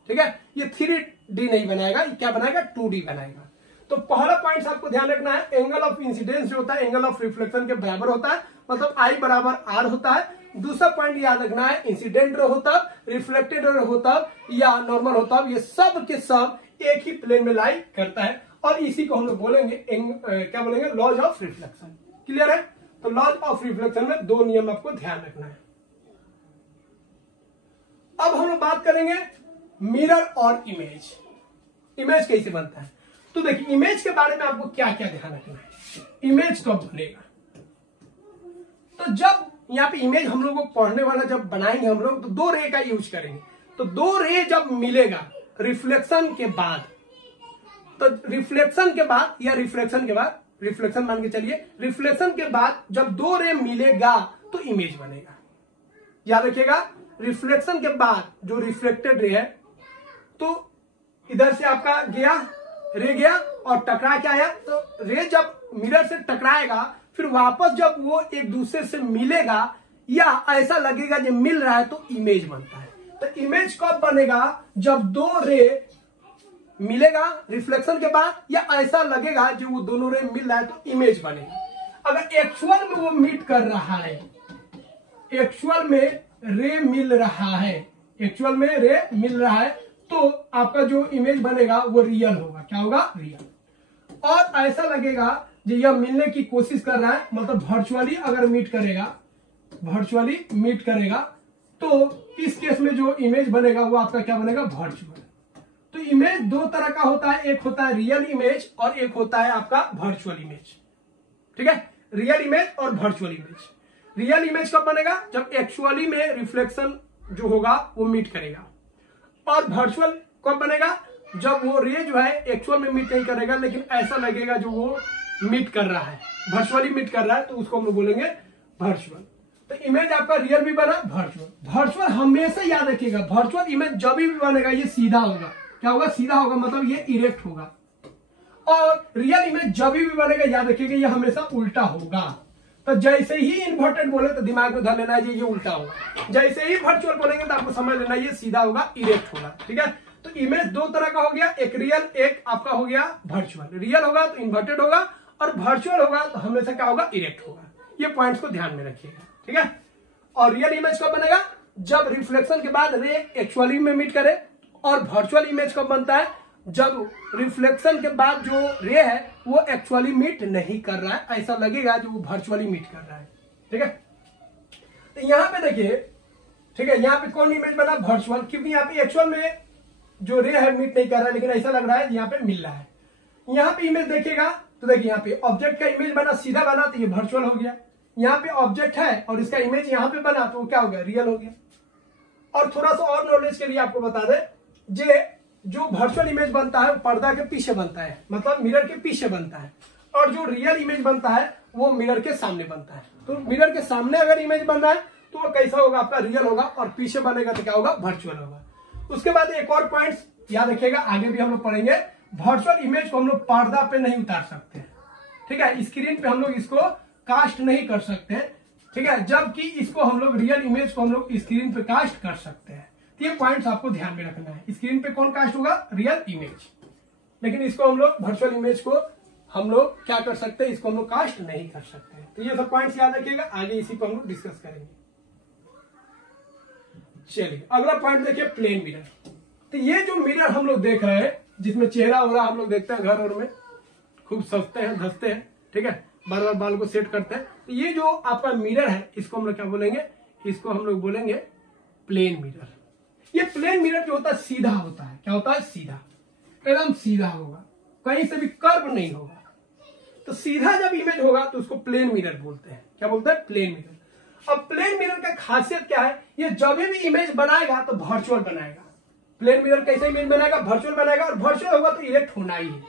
ठीक है। ये 3D नहीं बनाएगा, ये क्या बनाएगा, 2D बनाएगा। तो पहला पॉइंट आपको ध्यान रखना है, एंगल ऑफ इंसिडेंस जो होता है एंगल ऑफ रिफ्लेक्शन के बराबर होता है, मतलब आई बराबर आर होता है। दूसरा पॉइंट याद रखना है, इंसिडेंट रे होता, रिफ्लेक्टेड रे होता या नॉर्मल होता, ये सब के सब एक ही प्लेन में लाई करता है, और इसी को हम लोग बोलेंगे क्या बोलेंगे, लॉज ऑफ रिफ्लेक्शन। क्लियर है। तो लॉज ऑफ रिफ्लेक्शन में दो नियम आपको ध्यान रखना है। अब हम लोग बात करेंगे मिरर और इमेज। इमेज कैसे बनता है, तो देखिए इमेज के बारे में आपको क्या क्या ध्यान रखना है। इमेज कब बनेगा, तो जब यहाँ पे इमेज हम लोग को पढ़ने वाला जब बनाएंगे हम लोग, तो दो रे का यूज करेंगे। तो दो रे जब मिलेगा रिफ्लेक्शन के बाद, तो रिफ्लेक्शन के बाद या रिफ्लेक्शन के बाद, रिफ्लेक्शन मान के चलिए, रिफ्लेक्शन के बाद जब दो रे मिलेगा तो इमेज बनेगा। याद रखिएगा, रिफ्लेक्शन के बाद जो रिफ्लेक्टेड रे है, तो इधर से आपका गया रे गया और टकरा के आया, तो रे जब मिरर से टकराएगा फिर वापस जब वो एक दूसरे से मिलेगा या ऐसा लगेगा जो मिल रहा है तो इमेज बनता है। तो इमेज कब बनेगा, जब दो रे मिलेगा रिफ्लेक्शन के बाद, या ऐसा लगेगा जो वो दोनों रे मिल रहा है तो इमेज बनेगा। अगर एक्चुअल में वो मीट कर रहा है, एक्चुअल में रे मिल रहा है, एक्चुअल में रे मिल रहा है, तो आपका जो इमेज बनेगा वो रियल होगा। क्या होगा? रियल। और ऐसा लगेगा जो यह मिलने की कोशिश कर रहा है, मतलब वर्चुअली अगर मीट करेगा, वर्चुअली मीट करेगा, तो इस केस में जो इमेज बनेगा वो आपका क्या बनेगा? वर्चुअल। तो इमेज दो तरह का होता है, एक होता है रियल इमेज और एक होता है आपका वर्चुअल इमेज। ठीक है, रियल इमेज और वर्चुअल इमेज। रियल इमेज कब बनेगा? जब एक्चुअली में रिफ्लेक्शन जो होगा वो मीट करेगा। और वर्चुअल कब बनेगा? जब वो रे जो है एक्चुअल में मीट नहीं करेगा, लेकिन ऐसा लगेगा जो वो मीट कर रहा है, वर्चुअली मीट कर रहा है, तो उसको हम लोग बोलेंगे वर्चुअल। तो इमेज आपका रियल भी बना, वर्चुअल। वर्चुअल हमेशा याद रखिएगा, वर्चुअल इमेज जब भी बनेगा ये सीधा होगा। क्या होगा? सीधा होगा, मतलब ये इरेक्ट होगा। और रियल इमेज जब भी बनेगा याद रखिएगा ये हमेशा उल्टा होगा। तो जैसे ही इन्वर्टेड बोले तो दिमाग में धर लेना है ये उल्टा होगा, जैसे ही वर्चुअल बोलेंगे तो आपको समझ लेना ये सीधा होगा, इरेक्ट होगा। ठीक है, तो इमेज दो तरह का हो गया, एक रियल, एक आपका हो गया वर्चुअल। रियल होगा तो इन्वर्टेड होगा, और वर्चुअल होगा तो हमेशा क्या होगा? इरेक्ट होगा। ये पॉइंट्स को ध्यान में रखिएगा। ठीक है, और रियल इमेज कब बनेगा? जब रिफ्लेक्शन के बाद रे एक्चुअली में मीट करे। और वर्चुअल इमेज कब बनता है? जब रिफ्लेक्शन के बाद जो रे है वो एक्चुअली मीट नहीं कर रहा है, ऐसा लगेगा जो वो वर्चुअली मीट कर रहा है। ठीक है, तो यहां पे देखिए, ठीक है, यहाँ पे कौन इमेज बना? वर्चुअल, क्योंकि यहाँ पे एक्चुअल में जो रे है मीट नहीं कर रहा है, लेकिन ऐसा लग रहा है यहाँ पे मिल रहा है। यहाँ पे इमेज देखिएगा तो देखिए यहाँ पे ऑब्जेक्ट का इमेज बना, सीधा बना, तो ये वर्चुअल हो गया। यहाँ पे ऑब्जेक्ट है और इसका इमेज यहाँ पे बना, तो वो क्या हो गया? रियल हो गया। और थोड़ा सा और नॉलेज के लिए आपको बता दें, जो वर्चुअल इमेज बनता है वो पर्दा के पीछे बनता है, मतलब मिरर के पीछे बनता है, और जो रियल इमेज बनता है वो मिरर के सामने बनता है। तो मिरर के सामने अगर इमेज बन रहा है तो वो कैसा होगा? आपका रियल होगा, और पीछे बनेगा तो क्या होगा? वर्चुअल होगा। उसके बाद एक और पॉइंट्स याद रखिएगा, आगे भी हम लोग पढ़ेंगे। वर्चुअल इमेज को हम लोग पर्दा पे नहीं उतार सकते, ठीक है, स्क्रीन पे हम लोग इसको कास्ट नहीं कर सकते, ठीक है, जबकि इसको हम लोग रियल इमेज को हम लोग स्क्रीन पे कास्ट कर सकते हैं। ये पॉइंट्स आपको ध्यान में रखना है। स्क्रीन पे कौन कास्ट होगा? रियल इमेज, लेकिन इसको हम लोग वर्चुअल इमेज को हम लोग क्या कर सकते हैं? इसको हम लोग कास्ट नहीं कर सकते। तो ये सब पॉइंट्स याद रखिएगा, आगे इसी को हम लोग डिस्कस करेंगे। चलिए अगला पॉइंट देखिए, प्लेन मिरर। तो ये जो मिरर हम लोग देख रहे हैं, जिसमें चेहरा हो रहा हम लोग देखते हैं घर और में खूब सजते हैं, धसते हैं, ठीक है, बार बार बाल को सेट करते हैं। तो ये जो आपका मिरर है इसको हम लोग क्या बोलेंगे? इसको हम लोग बोलेंगे प्लेन मिरर। ये प्लेन मिरर जो होता है सीधा होता है। क्या होता है? सीधा, एकदम सीधा होगा, कहीं से भी कर्व नहीं होगा। तो सीधा जब इमेज होगा तो उसको प्लेन मिरर बोलते हैं। क्या बोलते हैं? Plane mirror. अब प्लेन मिरर का खासियत क्या है? ये जब भी इमेज बनाएगा तो वर्चुअल बनाएगा। प्लेन मिरर कैसे इमेज बनाएगा? वर्चुअल बनाएगा, और वर्चुअल होगा तो इरेक्ट होना ही है,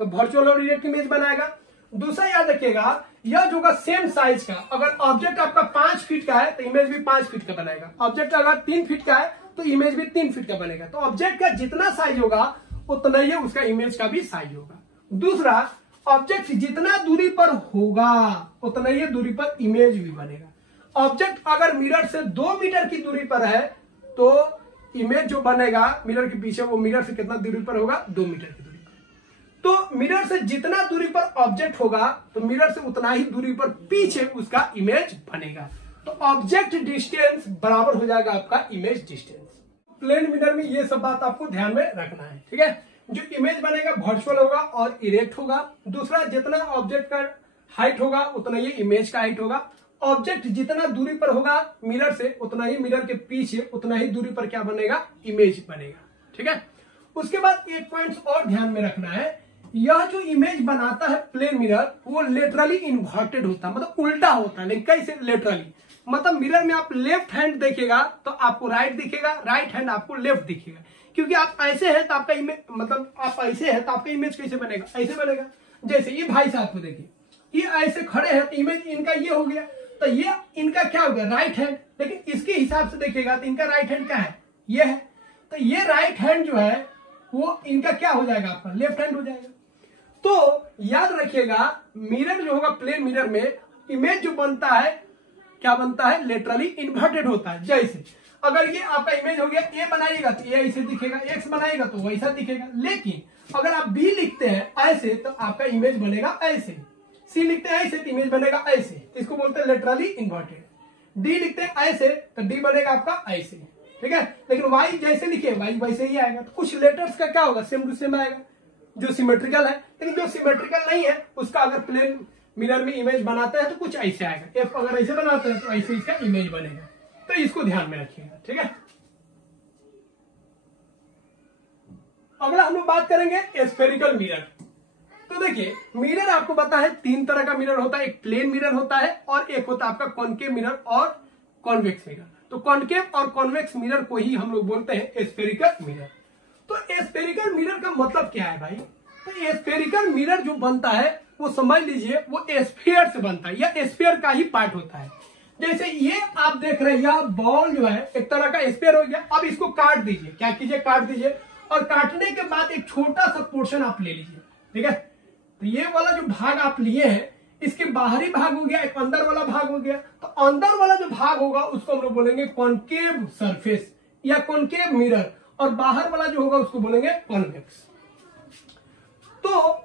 तो वर्चुअल और इरेक्ट इमेज बनाएगा। दूसरा याद रखिएगा, यह जो होगा सेम साइज का, अगर ऑब्जेक्ट आपका 5 फीट का है तो इमेज भी 5 फीट का बनेगा। ऑब्जेक्ट अगर 3 फीट का है तो इमेज भी 3 फीट का बनेगा। तो ऑब्जेक्ट का जितना साइज होगा उतना ही उसका इमेज का भी साइज होगा। दूसरा, ऑब्जेक्ट जितना दूरी पर होगा उतना ही दूरी पर इमेज भी बनेगा। ऑब्जेक्ट अगर मिरर से 2 मीटर की दूरी पर है तो इमेज जो बनेगा मिरर के पीछे वो मिरर से कितना दूरी पर होगा? 2 मीटर की दूरी पर। तो मिरर से जितना दूरी पर ऑब्जेक्ट होगा तो मिरर से उतना ही दूरी पर पीछे उसका इमेज बनेगा। तो ऑब्जेक्ट डिस्टेंस बराबर हो जाएगा आपका इमेज डिस्टेंस। प्लेन मिरर में ये सब बात आपको ध्यान में रखना है, ठीक है। जो इमेज बनेगा वर्चुअल होगा और इरेक्ट होगा। दूसरा, जितना ऑब्जेक्ट का हाइट होगा उतना ही इमेज का हाइट होगा। ऑब्जेक्ट जितना दूरी पर होगा मिरर से उतना ही मिरर के पीछे उतना ही दूरी पर क्या बनेगा? इमेज बनेगा, ठीक है। उसके बाद एक पॉइंट और ध्यान में रखना है, यह जो इमेज बनाता है प्लेन मिरर वो लेटरली इन्वर्टेड होता है, मतलब उल्टा होता है। लेकिन कैसे लेटरली? मतलब मिरर में आप लेफ्ट हैंड देखेगा तो आपको राइट दिखेगा, राइट हैंड आपको लेफ्ट दिखेगा, क्योंकि आप ऐसे हैं तो आपका इमेज, मतलब आप ऐसे हैं तो आपका इमेज कैसे बनेगा? ऐसे बनेगा। जैसे ये भाई साहब को देखिए, ये ऐसे खड़े हैं तो इमेज इनका ये हो गया, तो ये इनका क्या हो गया? Right hand. लेकिन इसके हिसाब से देखिएगा तो इनका राइट हैंड क्या है? ये है। तो ये राइट हैंड जो है वो इनका क्या हो जाएगा? आपका लेफ्ट हैंड हो जाएगा। तो याद रखिएगा, मिरर जो होगा प्लेन मिरर में इमेज जो बनता है क्या बनता है? लेटरली इन्वर्टेड होता है। जैसे अगर ये आपका इमेज हो गया, ए बनाइएगा तो ये ऐसे दिखेगा, एक्स बनाएगा तो वैसा दिखेगा। लेकिन अगर आप बी लिखते हैं ऐसे तो आपका इमेज बनेगा ऐसे। सी लिखते हैं ऐसे तो इमेज बनेगा ऐसे, इसको बोलते हैं लेटरली इन्वर्टेड। डी लिखते हैं ऐसे तो डी बनेगा आपका ऐसे, ठीक है। लेकिन वाई जैसे लिखे वाई वैसे ही आएगा। तो कुछ लेटर्स का क्या होगा, सेम टू सेम आएगा जो सिमेट्रिकल है, लेकिन जो सिमेट्रिकल नहीं है उसका अगर प्लेन मिरर में इमेज बनाते हैं तो कुछ ऐसे आएगा। एफ अगर ऐसे बनाते हैं तो ऐसे इसका इमेज बनेगा, तो इसको ध्यान में रखिएगा, ठीक है। अगला हम लोग बात करेंगे स्फेरिकल मिरर। तो देखिए मिरर आपको पता है तीन तरह का मिरर होता है, एक प्लेन मिरर होता है और एक होता है आपका कॉनकेव मिरर और कॉन्वेक्स मिरर। तो कॉनकेव और कॉन्वेक्स मिरर को ही हम लोग बोलते हैं स्फेरिकल मिरर। तो स्फेरिकल मिरर का मतलब क्या है भाई, तो स्फेरिकल मिरर जो बनता है वो समझ लीजिए वो स्फीयर से बनता है, या स्फीयर का ही पार्ट होता है। जैसे ये आप देख रहे हैं यह बॉल जो है एक तरह का स्फीयर हो गया। अब इसको काट दीजिए, क्या कीजिए काट दीजिए, और काटने के बाद एक छोटा सा पोर्शन आप ले लीजिए, ठीक है। तो ये वाला जो भाग आप लिए हैं इसके बाहरी भाग हो गया, एक अंदर वाला भाग हो गया। तो अंदर वाला जो भाग होगा उसको हम लोग बोलेंगे कॉनकेव सरफेस या कॉनकेव मिरर, और बाहर वाला जो होगा उसको बोलेंगे कॉन्वेक्स। तो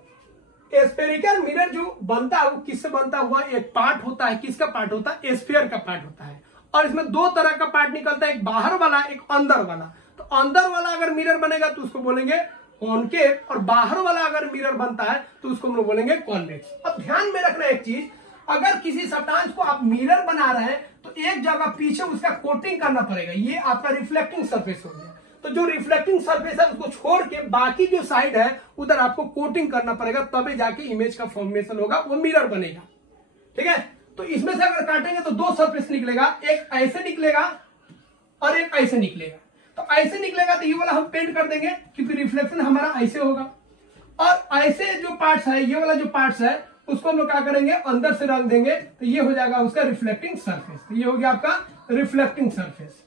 स्फेरिकल मिरर जो बनता है वो किससे बनता हुआ, एक पार्ट होता है, किसका पार्ट होता है, स्फीयर का पार्ट होता है। और इसमें दो तरह का पार्ट निकलता है, एक बाहर वाला एक अंदर वाला। तो अंदर वाला अगर मिरर बनेगा तो उसको बोलेंगे कॉनकेव, और बाहर वाला अगर मिरर बनता है तो उसको हम लोग बोलेंगे कॉन्वेक्स। अब ध्यान में रखना एक चीज, अगर किसी सब्सटेंस को आप मिरर बना रहे हैं तो एक जगह पीछे उसका कोटिंग करना पड़ेगा, ये आपका रिफ्लेक्टिंग सरफेस हो गया। तो जो रिफ्लेक्टिंग सरफेस है उसको छोड़ के बाकी जो साइड है उधर आपको कोटिंग करना पड़ेगा, तभी जाके इमेज का फॉर्मेशन होगा, वो मिरर बनेगा, ठीक है। तो इसमें से अगर काटेंगे तो दो सरफेस निकलेगा, एक ऐसे निकलेगा और एक ऐसे निकलेगा। तो ऐसे निकलेगा तो ये वाला हम पेंट कर देंगे क्योंकि रिफ्लेक्शन हमारा ऐसे होगा, और ऐसे जो पार्ट्स है ये वाला जो पार्ट्स है उसको हम लोग क्या करेंगे अंदर से रख देंगे, तो ये हो जाएगा उसका रिफ्लेक्टिंग सरफेस। तो ये हो गया आपका रिफ्लेक्टिंग सरफेस,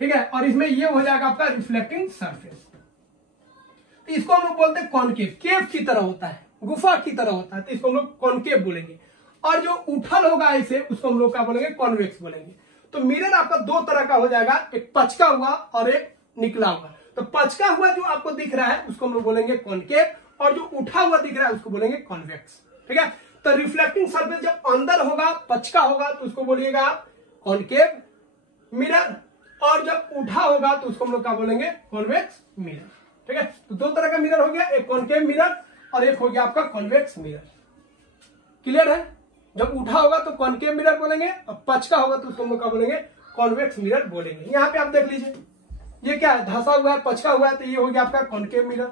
ठीक है। और इसमें ये हो जाएगा आपका रिफ्लेक्टिंग सरफेस। तो इसको हम लोग बोलते हैं कॉनकेव, केव की तरह होता है, गुफा की तरह होता है, तो इसको हम लोग कॉनकेव बोलेंगे। और जो उठल होगा ऐसे उसको हम लोग क्या बोलेंगे, कॉन्वेक्स बोलेंगे। तो मिरर आपका दो तरह का हो जाएगा, एक पचका हुआ और एक निकला हुआ। तो पचका हुआ जो आपको दिख रहा है उसको हम लोग बोलेंगे कॉनकेव, और जो उठा हुआ दिख रहा है उसको बोलेंगे कॉन्वेक्स, ठीक है। तो रिफ्लेक्टिंग सरफेस जब अंदर होगा पचका होगा तो उसको बोलिएगा कॉनकेव मिरर, और जब उठा होगा तो उसको हम लोग क्या बोलेंगे, कॉन्वेक्स मिरर, ठीक है। तो दो तरह का मिरर हो गया, एक कॉनकेव मिरर और एक हो गया आपका कॉन्वेक्स मिरर। क्लियर है, जब उठा होगा तो कॉनकेव मिरर बोलेंगे और पचका होगा तो उसको हम लोग क्या बोलेंगे, कॉन्वेक्स मिरर बोलेंगे। यहाँ पे आप देख लीजिए ये क्या है, धंसा हुआ है, पचका हुआ है, तो ये हो गया आपका कॉनकेव मिरर।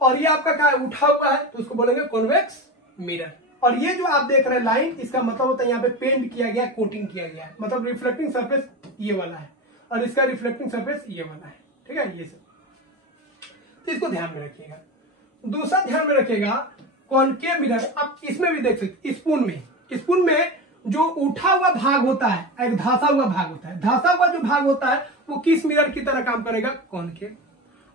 और ये आपका क्या है, उठा हुआ है, तो उसको बोलेंगे कॉन्वेक्स मिरर। और ये जो आप देख रहे हैं लाइन, इसका मतलब होता है यहाँ पे पेंट किया गया, कोटिंग किया गया है, मतलब रिफ्लेक्टिंग सरफेस ये वाला है और इसका रिफ्लेक्टिंग सरफेस ये वाला है, ठीक है। ये सब तो इसको ध्यान में रखिएगा। दूसरा ध्यान में रखिएगा कॉनकेव मिरर, आप इसमें भी देख सकते, स्पून में जो उठा हुआ भाग होता है एक धंसा हुआ भाग होता है। धंसा हुआ जो भाग होता है वो किस मिरर की तरह काम करेगा, कॉनकेव।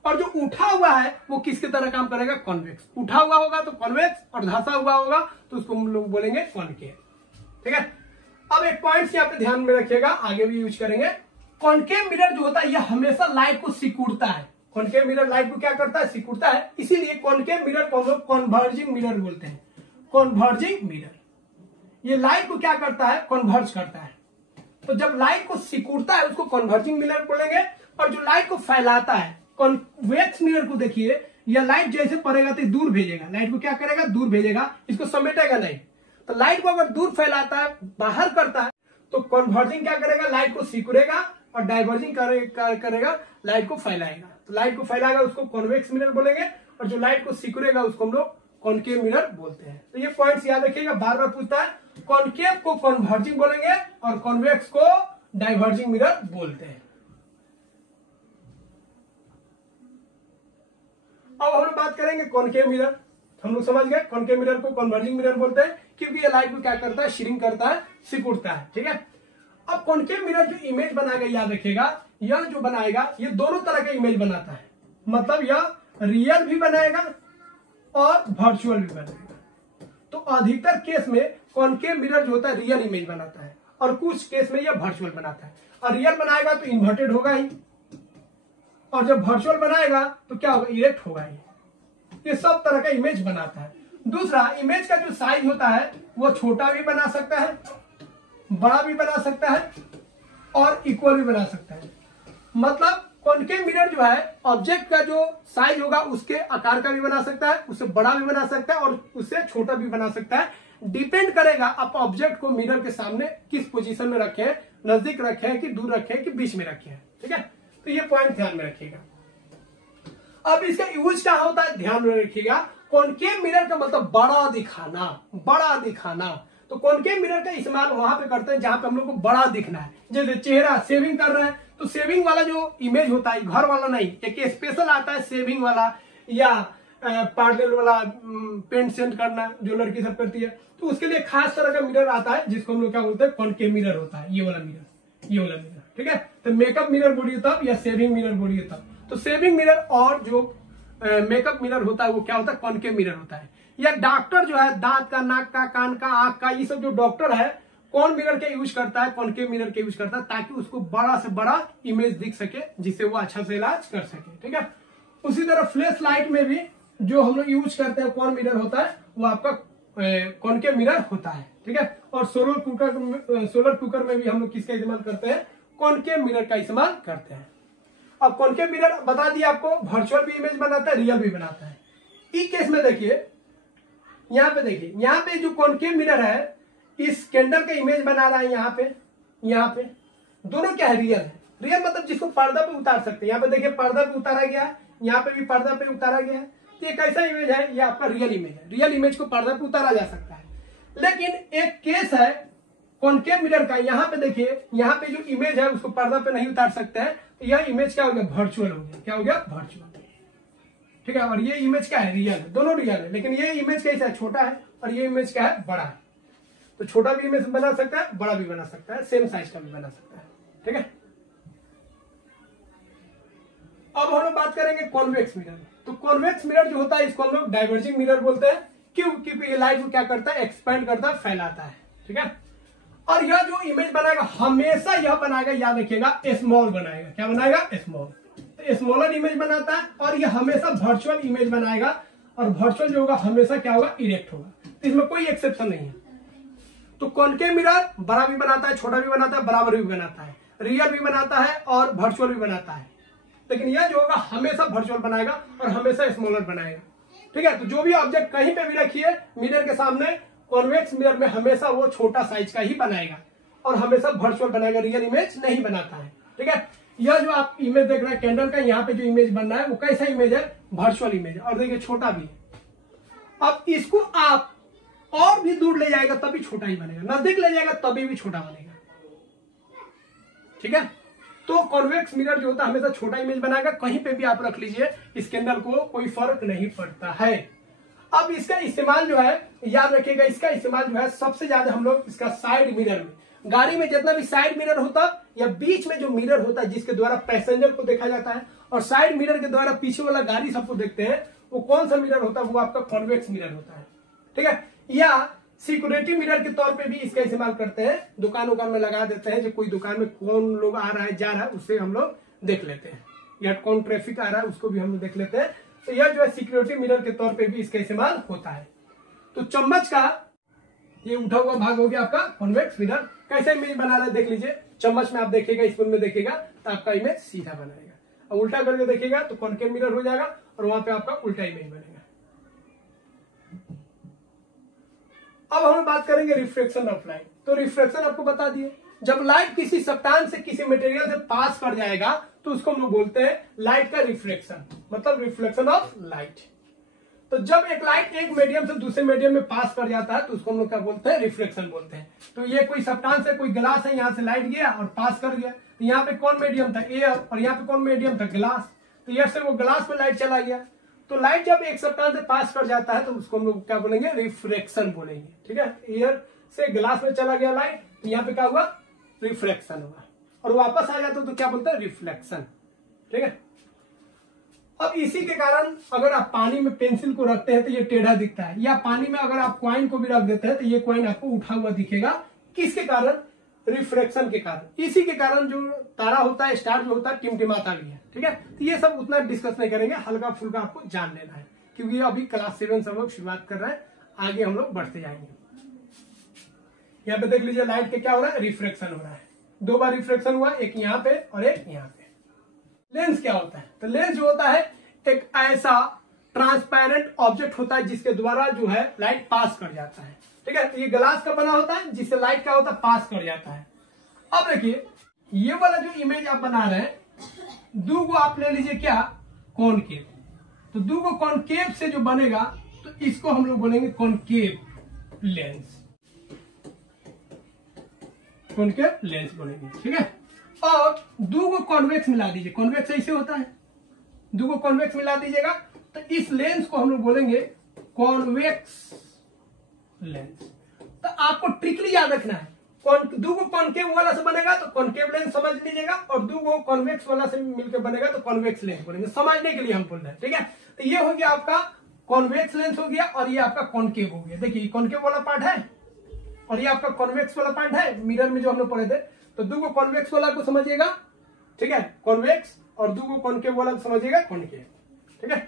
और जो उठा हुआ है वो किसकी तरह काम करेगा, कॉन्वेक्स। उठा हुआ होगा तो कॉन्वेक्स और धंसा हुआ होगा तो उसको हम लोग बोलेंगे कॉनकेव, ठीक है। अब एक पॉइंट यहाँ पे ध्यान में रखिएगा, आगे भी यूज करेंगे। कॉनकेव मिरर जो होता है यह हमेशा लाइट को सिकुड़ता है। कॉनकेव मिरर लाइट को क्या करता है, सिकुड़ता है, इसीलिए कॉनकेव मिरर को हम लोग कॉन्वर्जिंग मिरर बोलते हैं। कॉन्वर्जिंग मिरर ये लाइट को क्या करता है, कॉन्वर्ज करता है। तो जब लाइट को सिकुड़ता है उसको कॉन्वर्जिंग मिरर बोलेंगे, और जो लाइट को फैलाता है कॉन्वेक्स मिरर को देखिए, यह लाइट जैसे पड़ेगा तो दूर भेजेगा, लाइट को क्या करेगा, दूर भेजेगा, इसको समेटेगा नहीं। तो लाइट को अगर दूर फैलाता है, बाहर करता है, तो कॉन्वर्जिंग क्या करेगा, लाइट को सिकुड़ेगा, और डाइवर्जिंग करेगा, लाइट को फैलाएगा। तो लाइट को फैलाएगा उसको कॉन्वेक्स मिरर बोलेंगे, और जो लाइट को सिकुड़ेगा उसको हम लोग कॉनकेव मिरर बोलते हैं। तो ये पॉइंट्स याद रखिएगा, बार बार पूछता है। कॉनकेव को कॉन्वर्जिंग बोलेंगे और कॉन्वेक्स को डाइवर्जिंग मिरर बोलते हैं। अब हम लोग बात करेंगे कॉनकेव मिरर। हम लोग समझ गए कॉनकेव मिरर को कॉन्वर्जिंग मिरर बोलते हैं क्योंकि ये लाइट को क्या करता है, श्रिंक करता है, सिकुड़ता है, ठीक है। अब कॉनकेव मिरर जो इमेज बनाएगा याद रखिएगा, यह जो बनाएगा ये दोनों तरह का इमेज बनाता है, मतलब यह रियल भी बनाएगा और वर्चुअल भी बनाएगा। तो अधिकतर केस में कॉनकेव मिरर जो होता है रियल इमेज बनाता है, और कुछ केस में यह वर्चुअल बनाता है। और रियल बनाएगा तो इन्वर्टेड होगा ही, और जब वर्चुअल बनाएगा तो क्या होगा, इरेक्ट होगा ही। ये सब तरह का इमेज बनाता है। दूसरा, इमेज का जो साइज होता है वो छोटा भी बना सकता है, बड़ा भी बना सकता है और इक्वल भी बना सकता है। मतलब कॉनकेव मिरर जो है ऑब्जेक्ट का जो साइज होगा उसके आकार का भी बना सकता है, उससे बड़ा भी बना सकता है और उससे छोटा भी बना सकता है। डिपेंड करेगा आप ऑब्जेक्ट को मिरर के सामने किस पोजीशन में रखे हैं, नजदीक रखे हैं कि दूर रखे हैं कि बीच में रखे हैं। ठीक है, तो ये पॉइंट ध्यान में रखिएगा। अब इसका यूज क्या होता है ध्यान में रखिएगा। कॉनकेव मिरर का मतलब बड़ा दिखाना, बड़ा दिखाना। तो कॉनकेव मिरर का इस्तेमाल वहां पे करते हैं जहां पे हम लोग को बड़ा दिखना है। जैसे चेहरा शेविंग कर रहे हैं तो शेविंग वाला जो इमेज होता है, घर वाला नहीं, एक स्पेशल आता है शेविंग वाला या पार्लर वाला, पेंट सेंट करना जो लड़की सब करती है, तो उसके लिए खास तरह का मिरर आता है जिसको हम लोग क्या बोलते हैं, कॉनकेव मिरर होता है। ये वाला मिरर, ये वाला मिरर। ठीक है, तो मेकअप मिरर बोलिए तब या शेविंग मिरर बोलिए तब। तो शेविंग मिरर और जो मेकअप मिरर होता है वो क्या होता है, कॉनकेव मिरर होता है। या डॉक्टर जो है दांत का, नाक का, कान का, आंख का, ये सब जो डॉक्टर है कौन मिरर का यूज करता है, कॉनकेव मिरर का यूज करता है ताकि उसको बड़ा से बड़ा इमेज दिख सके जिससे वो अच्छा से इलाज कर सके। ठीक है, उसी तरह फ्लैश लाइट में भी जो हम लोग यूज करते हैं कौन मिरर होता है, वो आपका कॉनकेव मिरर होता है। ठीक है, और सोलर कुकर में भी हम लोग किसका इस्तेमाल करते हैं, कॉनकेव मिरर का इस्तेमाल करते हैं। अब कॉनकेव मिरर बता दिया आपको, वर्चुअल भी इमेज बनाता है, रियल भी बनाता है। इस केस में देखिए, यहाँ पे देखिए, यहाँ पे जो कॉनकेव मिरर है इस कैंडल का इमेज बना रहा है। यहाँ पे दोनों क्या है, रियल है। रियल मतलब जिसको पर्दा पे उतार सकते हैं। यहाँ पे देखिए पर्दा पे उतारा गया है, यहाँ पे भी पर्दा पे उतारा गया है। तो ये कैसा इमेज है, ये आपका रियल इमेज है। रियल इमेज को पर्दा पे उतारा जा सकता है। लेकिन एक केस है कॉनकेव मिरर का, यहाँ पे देखिए, यहाँ पे जो इमेज है उसको पर्दा पे नहीं उतार सकते हैं, तो यह इमेज क्या हो गया, वर्चुअल हो गया। क्या हो गया, वर्चुअल। ठीक है, और ये इमेज क्या है, रियल है। दोनों रियल है, लेकिन ये इमेज कैसा है, छोटा है, और ये इमेज क्या है, बड़ा है। तो छोटा भी इमेज बना सकता है, बड़ा भी बना सकता है, सेम साइज का भी बना सकता है। ठीक है, अब हम लोग बात करेंगे कॉन्वेक्स मिरर। तो कॉन्वेक्स मिरर जो होता है इसको हम लोग डाइवर्जिंग मिरर बोलते हैं। क्यों, क्योंकि ये लाइट को क्या करता है, एक्सपेंड करता है, फैलाता है। ठीक है, और यह जो इमेज बनाएगा हमेशा यह बनाएगा, याद रखिएगा, स्मॉल बनाएगा। क्या बनाएगा, स्मॉल। तो स्मॉलर इमेज बनाता है और यह हमेशा वर्चुअल इमेज बनाएगा, और वर्चुअल जो होगा हमेशा क्या होगा, इरेक्ट होगा। तो इसमें कोई एक्सेप्शन नहीं है। तो कॉनकेव मिरर बड़ा भी बनाता है, छोटा भी बनाता है, बराबर भी बनाता है, रियल भी बनाता है और वर्चुअल भी बनाता है। लेकिन यह जो होगा हमेशा वर्चुअल बनाएगा और हमेशा स्मॉलर बनाएगा। ठीक है, तो जो भी ऑब्जेक्ट कहीं पे भी रखिए मिरर के सामने, कॉन्वेक्स मिरर में हमेशा वो छोटा साइज का ही बनाएगा और हमेशा वर्चुअल बनाएगा, रियल इमेज नहीं बनाता है। ठीक है, यह जो आप इमेज देख रहे हैं कैंडल का, यहाँ पे जो इमेज बन रहा है वो कैसा इमेज है, वर्चुअल इमेज है। और देखिए छोटा भी है। अब इसको आप और भी दूर ले जाएगा तभी छोटा ही बनेगा, नजदीक ले जाएगा तभी भी छोटा बनेगा। ठीक है, तो कॉन्वेक्स मिरर जो होता है हमेशा छोटा इमेज बनाएगा, कहीं पे भी आप रख लीजिए इस कैंडल को, कोई फर्क नहीं पड़ता है। अब इसका इस्तेमाल जो है, याद रखिएगा, इसका इस्तेमाल जो है सबसे ज्यादा हम लोग इसका साइड मिरर में, गाड़ी में जितना भी साइड मिरर होता या बीच में जो मिरर होता है जिसके द्वारा पैसेंजर को देखा जाता है, और साइड मिरर के द्वारा पीछे वाला गाड़ी सबको देखते हैं, वो कौन सा मिरर होता है, वो आपका कॉन्वेक्स मिरर होता है। ठीक है, या सिक्योरिटी मिरर के तौर पे भी इसका इस्तेमाल करते हैं, दुकान उकान में लगा देते हैं, जो कोई दुकान में कौन लोग आ रहा है जा रहा है उससे हम लोग देख लेते हैं, या कौन ट्रैफिक आ रहा है उसको भी हम लोग देख लेते हैं। तो यह जो है सिक्योरिटी मिरर के तौर पे भी इसका इस्तेमाल होता है। तो चम्मच का ये उठा हुआ भाग हो गया आपका कॉन्वेक्स मिरर। कैसे इमेज बना रहा है देख लीजिए, चम्मच में आप देखिएगा, स्पून में देखिएगा तो आपका इमेज सीधा बनाएगा, और उल्टा करके देखिएगा तो कॉनकेव मिरर हो जाएगा और वहां पे आपका उल्टा इमेज बनेगा। अब हम बात करेंगे रिफ्लेक्शन ऑफ लाइट। तो रिफ्लेक्शन आपको बता दिए, जब लाइट किसी सब्सटेंस से, किसी मटेरियल से पास कर जाएगा तो उसको हम लोग बोलते हैं लाइट का रिफ्लेक्शन, मतलब रिफ्लेक्शन ऑफ लाइट। तो जब एक लाइट एक मीडियम से दूसरे मीडियम में पास कर जाता है तो उसको हम लोग क्या बोलते हैं, रिफ्लेक्शन बोलते हैं। तो ये कोई सब्सटेंस है, कोई ग्लास है, यहाँ से लाइट गया और पास कर गया, तो यहाँ पे कौन मीडियम था, एयर, और यहाँ पे कौन मीडियम था, ग्लास। तो एयर से वो ग्लास में लाइट चला गया। तो लाइट जब एक सब्सटेंस से पास कर जाता है तो उसको हम लोग क्या बोलेंगे, रिफ्रैक्शन बोलेंगे। ठीक है, एयर से ग्लास में चला गया लाइट, तो यहाँ पे क्या हुआ, रिफ्रैक्शन हुआ, और वापस आ जाता तो क्या बोलते हैं, रिफ्लेक्शन। ठीक है, अब इसी के कारण अगर आप पानी में पेंसिल को रखते हैं तो ये टेढ़ा दिखता है, या पानी में अगर आप कॉइन को भी रख देते हैं तो ये कॉइन आपको उठा हुआ दिखेगा। किसके कारण, रिफ्रैक्शन के कारण। इसी के कारण जो तारा होता है, स्टार जो होता है, टिमटिमाता भी है। ठीक है, तो ये सब उतना डिस्कस नहीं करेंगे, हल्का फुल्का आपको जान लेना है, क्योंकि अभी क्लास 7 से हम लोग शुरुआत कर रहे हैं, आगे हम लोग बढ़ते जाएंगे। यहाँ पे देख लीजिए लाइट के क्या हो रहा है, रिफ्लेक्शन हो रहा है। 2 बार रिफ्लेक्शन हुआ, एक यहाँ पे और एक यहाँ पे। लेंस क्या होता है, तो लेंस जो होता है एक ऐसा ट्रांसपेरेंट ऑब्जेक्ट होता है जिसके द्वारा जो है लाइट पास कर जाता है। ठीक है, ये ग्लास का बना होता है जिससे लाइट क्या होता है, पास कर जाता है। अब देखिए ये वाला जो इमेज आप बना रहे हैं, 2 को आप ले लीजिए क्या, कॉनकेव। तो 2 को कॉनकेव से जो बनेगा तो इसको हम लोग बोलेंगे कॉनकेव लेंस, कॉनकेव लेंस बोलेंगे। ठीक है, और 2 को कॉन्वेक्स मिला दीजिए, कॉन्वेक्स ऐसे होता है, 2 को कॉन्वेक्स मिला दीजिएगा तो इस लेंस को हम लोग बोलेंगे कॉन्वेक्स लेंस। तो आपको ट्रिकली याद रखना है, 2 को कॉनकेव वाला से बनेगा तो कॉनकेव लेंस समझ लीजिएगा, और 2 को कॉन्वेक्स वाला से मिलकर बनेगा तो कॉन्वेक्स लेंस बोलेंगे, समझने के लिए हम बोल रहे हैं। ठीक है, तो ये हो गया आपका कॉन्वेक्स लेंस हो गया, और ये आपका कॉनकेव हो गया। देखिए कॉनकेव वाला पार्ट है और ये आपका कॉन्वेक्स वाला पार्ट है मिरर में जो हम लोग पढ़े थे। तो 2 को कॉन्वेक्स वाला को समझिएगा, ठीक है, कॉन्वेक्स, और 2 को कॉनकेव वाला को समझिएगा कॉनकेव। ठीक है,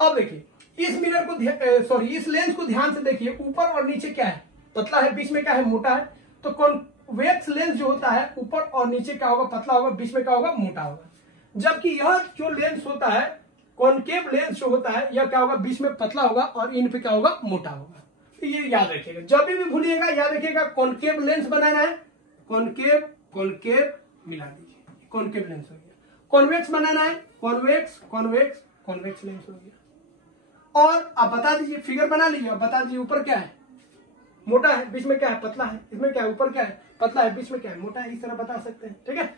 अब देखिए इस मिरर को इस लेंस को ध्यान से देखिए, ऊपर और नीचे क्या है, पतला है, बीच में क्या है, मोटा है। तो कॉन्वेक्स लेंस जो होता है ऊपर और नीचे क्या होगा, पतला होगा, बीच में क्या होगा, मोटा होगा। जबकि यह जो लेंस होता है कॉनकेव लेंस जो होता है यह क्या होगा, बीच में पतला होगा और इन पे क्या होगा, मोटा होगा। तो ये याद रखिएगा, जब भी भूलिएगा याद रखिएगा कॉनकेव लेंस बनाना है, कॉनकेव कॉनकेव मिला दीजिए, कॉनकेव लेंस हो गया। कॉन्वेक्स बनाना है, कॉन्वेक्स कॉन्वेक्स कॉन्वेक्स लेंस हो गया। और आप बता दीजिए, फिगर बना लीजिए और बता दीजिए ऊपर क्या है, मोटा है, बीच में क्या है, पतला है, इसमें क्या है, ऊपर क्या है, पतला है, बीच में क्या है, मोटा है, इस तरह बता सकते हैं। ठीक है,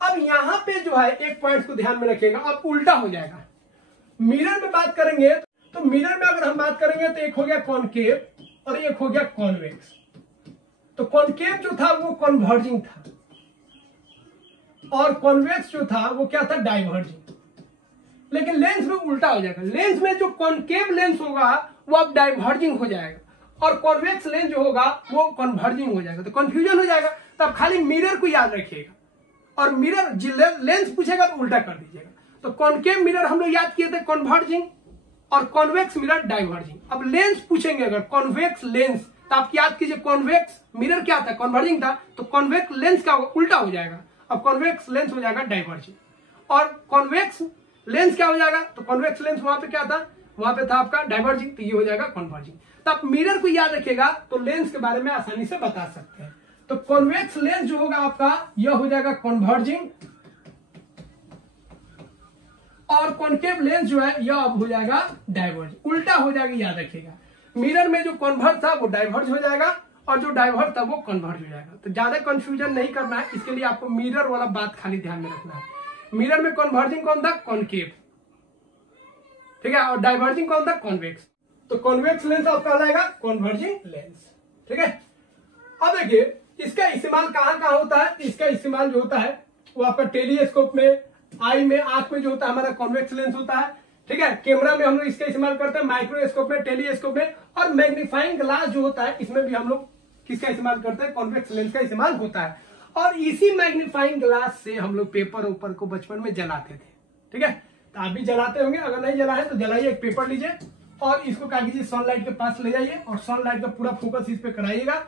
अब यहां पे जो है एक पॉइंट को ध्यान में रखिएगा, अब उल्टा हो जाएगा। मिरर में बात करेंगे तो मिरर में अगर हम बात करेंगे तो एक हो गया कॉनकेव और एक हो गया कॉन्वेक्स। तो कॉनकेव जो था वो कन्वर्जिंग था और कॉन्वेक्स जो था वो क्या था, डाइवर्जिंग। लेकिन लेंस में उल्टा हो जाएगा, लेंस में जो कॉनकेव लेंस होगा वो अब डाइवर्जिंग हो जाएगा और कॉन्वेक्स लेंस जो होगा वो कन्वर्जिंग हो जाएगा। तो कंफ्यूजन हो जाएगा, तो आप खाली मिरर को याद रखिएगा और मिरर लेंस पूछेगा तो उल्टा कर दीजिएगा। तो कॉनकेव मिरर हम लोग याद किए थे कन्वर्जिंग और कॉन्वेक्स मिरर डाइवर्जिंग। अब लेंस पूछेंगे अगर कॉन्वेक्स लेंस, तो आप याद कीजिए कॉन्वेक्स मिरर क्या था, कन्वर्जिंग था, तो कॉन्वेक्स लेंस क्या होगा, उल्टा हो जाएगा। अब कॉन्वेक्स लेंस हो जाएगा डाइवर्जिंग और कॉन्वेक्स लेंस क्या हो जाएगा, तो कॉन्वेक्स लेंस वहां पे क्या था, वहां पे था आपका डाइवर्जिंग, तो ये हो जाएगा कन्वर्जिंग। तो आप मिरर को याद रखिएगा तो लेंस के बारे में आसानी से बता सकते हैं। तो कॉन्वेक्स लेंस जो होगा आपका यह हो जाएगा कन्वर्जिंग और कॉनकेव लेंस जो है यह अब हो जाएगा डाइवर्जिंग, उल्टा हो जाएगा, याद रखिएगा। मिरर में जो कन्वर्ज था वो डाइवर्ज हो जाएगा और जो डाइवर्ज था वो कन्वर्ज हो जाएगा। तो ज्यादा कंफ्यूजन नहीं करना है, इसके लिए आपको मिरर वाला बात खाली ध्यान में रखना है। मिरर में कन्वर्जिंग कौन था, कॉनकेव, ठीक है, और डाइवर्जिंग कौन था, कॉन्वेक्स। तो कॉन्वेक्स लेंस आपका कहलाएगा कन्वर्जिंग लेंस। ठीक है, अब देखिए इसका इस्तेमाल कहां कहां होता है। इसका इस्तेमाल जो होता है वो आपका टेलीस्कोप में, आई में, आंख में जो होता है हमारा कॉन्वेक्स लेंस होता है। ठीक है, कैमरा में हम लोग इसका इस्तेमाल करते हैं, माइक्रोस्कोप में, टेलीस्कोप में, और मैग्नीफाइंग ग्लास जो होता है इसमें भी हम लोग किसका इस्तेमाल करते हैं, कॉन्वेक्स लेंस का इस्तेमाल होता है। और इसी मैग्नीफाइंग ग्लास से हम लोग पेपर ऊपर को बचपन में जलाते थे। ठीक है, तो आप भी जलाते होंगे, अगर नहीं जलाए तो जलाइए, एक पेपर लीजिए और इसको क्या कीजिए, सनलाइट के पास ले जाइए और सनलाइट का पूरा फोकस इस पे कराइएगा।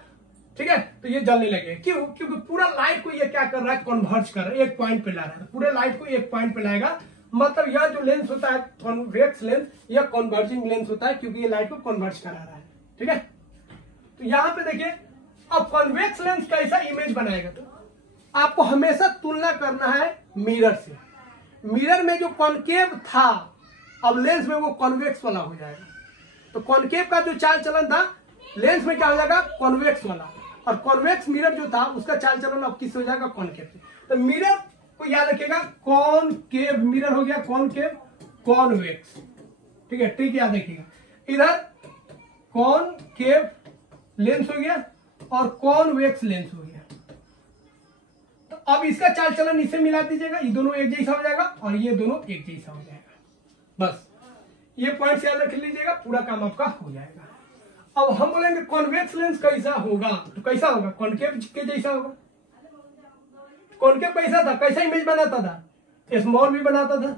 ठीक है, तो ये जलने लगे, क्यों, क्योंकि पूरा लाइट को ये क्या कर रहा है, कन्वर्ज कर रहा है, एक पॉइंट पे ला रहा है, पूरे लाइट को एक पॉइंट पे लाएगा। मतलब यह जो लेंस होता है कॉन्वेक्स लेंस, यह कन्वर्जिंग लेंस होता है क्योंकि ये लाइट को कन्वर्ज करा रहा है। ठीक है, तो यहां पे देखिए अब कॉन्वेक्स लेंस कैसा इमेज बनाएगा, तो आपको हमेशा तुलना करना है मिरर से। मिरर में जो कॉनकेव था अब लेंस में वो कॉन्वेक्स वाला हो जाएगा। तो कॉनकेव का जो चाल चलन था लेंस में क्या हो जाएगा, कॉन्वेक्स वाला, और कॉन्वेक्स मिरर जो था उसका चाल चलन अब किस हो जाएगा, कॉनकेव। तो मिरर को याद रखिएगा, कॉनकेव मिरर हो गया, कॉनकेव कॉन्वेक्स। ठीक है, ठीक याद रखिएगा, इधर कॉनकेव लेंस हो गया और कॉन्वेक्स लेंस हो गया। तो अब इसका चाल चलन इसे मिला दीजिएगा, ये दोनों एक जैसा हो जाएगा और ये दोनों एक जैसा हो जाएगा। बस ये पॉइंट याद रख लीजिएगा, पूरा काम आपका हो जाएगा। अब हम बोलेंगे कॉन्वेक्स लेंस कैसा होगा, तो कैसा होगा, कॉनकेव के जैसा होगा। कॉनकेव कैसा था, कैसा इमेज बनाता था, स्मॉल भी बनाता था,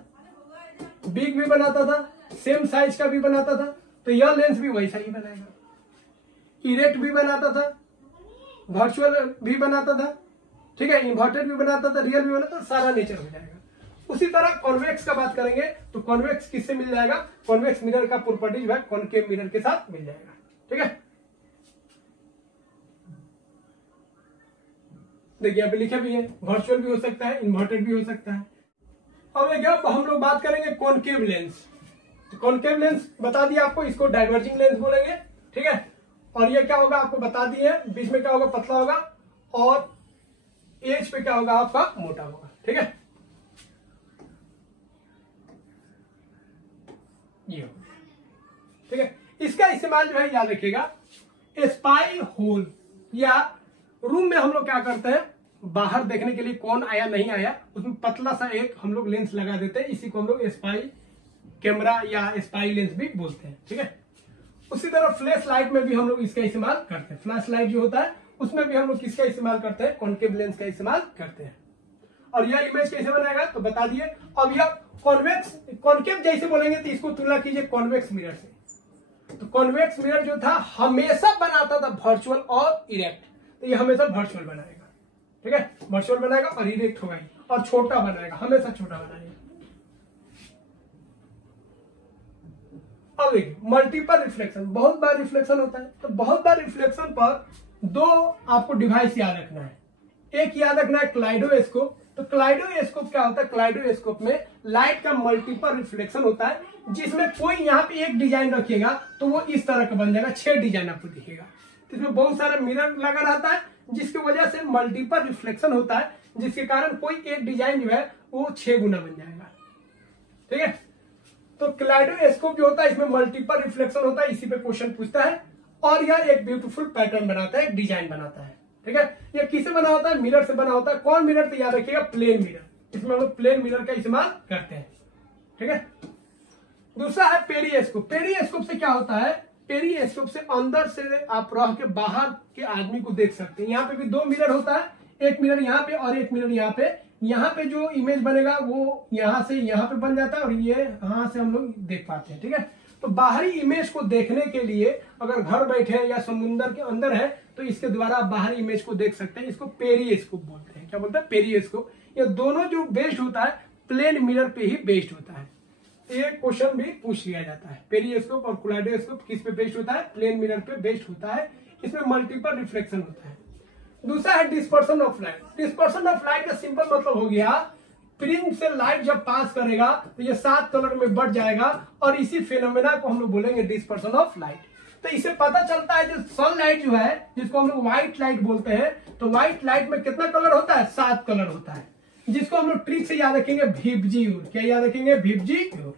बिग भी बनाता था, सेम साइज का भी बनाता था, तो यह लेंस भी वैसा ही बनाएगा। इरेक्ट भी बनाता था, वर्चुअल भी बनाता था, ठीक है, इन्वर्टेड भी बनाता था, रियल भी बनाता था, सारा नेचर हो जाएगा। उसी तरह कॉन्वेक्स का बात करेंगे तो कॉन्वेक्स किससे मिल जाएगा, कॉन्वेक्स मिरर का प्रॉपर्टी जो है कॉनकेव मिरर के साथ मिल जाएगा, ठीक है। देखिए यहाँ पे लिखे भी है, वर्चुअल भी हो सकता है, इन्वर्टेड भी हो सकता है। अब एक हम लोग बात करेंगे कॉनकेव लेंस। तो कॉनकेव लेंस बता दिया आपको, इसको डाइवर्जिंग लेंस बोलेंगे, ठीक है। और ये क्या होगा आपको बता दिए, बीच में क्या होगा, पतला होगा, और एज पे क्या होगा आपका, मोटा होगा, ठीक है। ये होगा, ठीक है। इसका इस्तेमाल जो है याद रखिएगा, स्पाई होल या रूम में हम लोग क्या करते हैं, बाहर देखने के लिए कौन आया नहीं आया, उसमें पतला सा एक हम लोग लेंस लगा देते हैं, इसी को हम लोग स्पाई कैमरा या स्पाई लेंस भी बोलते हैं, ठीक है। उसी तरह फ्लैश लाइट में भी हम लोग इसका इस्तेमाल करते हैं। फ्लैश लाइट जो होता है उसमें भी हम लोग किसका इस्तेमाल करते हैं, कॉनकेव लेंस का इस्तेमाल करते हैं। और यह इमेज कैसे बनाएगा तो बता दिए। अब यह कॉन्वेक्स, कॉनकेव जैसे बोलेंगे तो इसको तुलना कीजिए कॉन्वेक्स मिरर से। तो कॉन्वेक्स मिरर जो था हमेशा बनाता था वर्चुअल और इरेक्ट, तो ये हमेशा वर्चुअल बनाएगा, ठीक है, वर्चुअल बनाएगा और इरेक्ट होगा, और छोटा बनाएगा, हमेशा छोटा बनाएगा। अब देखिए मल्टीपल रिफ्लेक्शन, बहुत बार रिफ्लेक्शन होता है, तो बहुत बार रिफ्लेक्शन पर दो आपको डिवाइस याद रखना है। एक याद रखना है क्लाइडोस्कोप। तो क्लाइडोस्कोप क्या होता है, क्लाइडोस्कोप में लाइट का मल्टीपल रिफ्लेक्शन होता है, जिसमें कोई यहाँ पे एक डिजाइन रखिएगा तो वो इस तरह का बन जाएगा, 6 डिजाइन आपको दिखेगा। तो इसमें बहुत सारा मिरर लगा रहता है, जिसकी वजह से मल्टीपल रिफ्लेक्शन होता है, जिसके कारण कोई एक डिजाइन जो है वो 6 गुना बन जाएगा, ठीक है। तो क्लाइडोस्कोप जो होता है इसमें मल्टीपल रिफ्लेक्शन होता है, इसी पे क्वेश्चन पूछता है, और यह एक ब्यूटीफुल पैटर्न बनाता है, एक डिजाइन बनाता है, ठीक है। यह किससे बना होता है, मिरर से बना होता है। कौन मिरर, तो याद रखिएगा प्लेन मिरर। इसमें हम लोग प्लेन मिरर का इस्तेमाल करते हैं, ठीक है। दूसरा है पेरिस्कोप। पेरिस्कोप से क्या होता है, पेरिस्कोप से अंदर से आप रह के बाहर के आदमी को देख सकते हैं। यहाँ पे भी 2 मिरर होता है, एक मिरर यहाँ पे और एक मिरर यहाँ पे। यहाँ पे जो इमेज बनेगा वो यहाँ से यहाँ पे बन जाता है, और ये यहाँ से हम लोग देख पाते हैं, ठीक है। तो बाहरी इमेज को देखने के लिए अगर घर बैठे हैं या समुद्र के अंदर है तो इसके द्वारा बाहरी इमेज को देख सकते हैं। इसको पेरिस्कोप बोलते हैं। क्या बोलते हैं, पेरिस्कोप। ये दोनों जो बेस्ड होता है प्लेन मिरर पे ही बेस्ड होता है। ये क्वेश्चन भी पूछ लिया जाता है, पेरिस्कोप और क्लाइडोस्कोप किस पे बेस्ड होता है, प्लेन मिरर पे बेस्ड होता है। इसमें मल्टीपल रिफ्लेक्शन होता है। दूसरा है dispersion of light. Dispersion of light का सिंपल मतलब हो गया, प्रिज्म से लाइट जब पास करेगा तो ये 7 कलर में बढ़ जाएगा, और इसी फेनोमेना को हम लोग बोलेंगे डिस्पर्सन ऑफ लाइट। तो इससे पता चलता है जो सनलाइट जो है, जिसको हम लोग व्हाइट लाइट बोलते हैं, तो व्हाइट लाइट में कितना कलर होता है, 7 कलर होता है, जिसको हम लोग ट्रिक से याद रखेंगे विबजियोर। क्या याद रखेंगे, विबजियोर,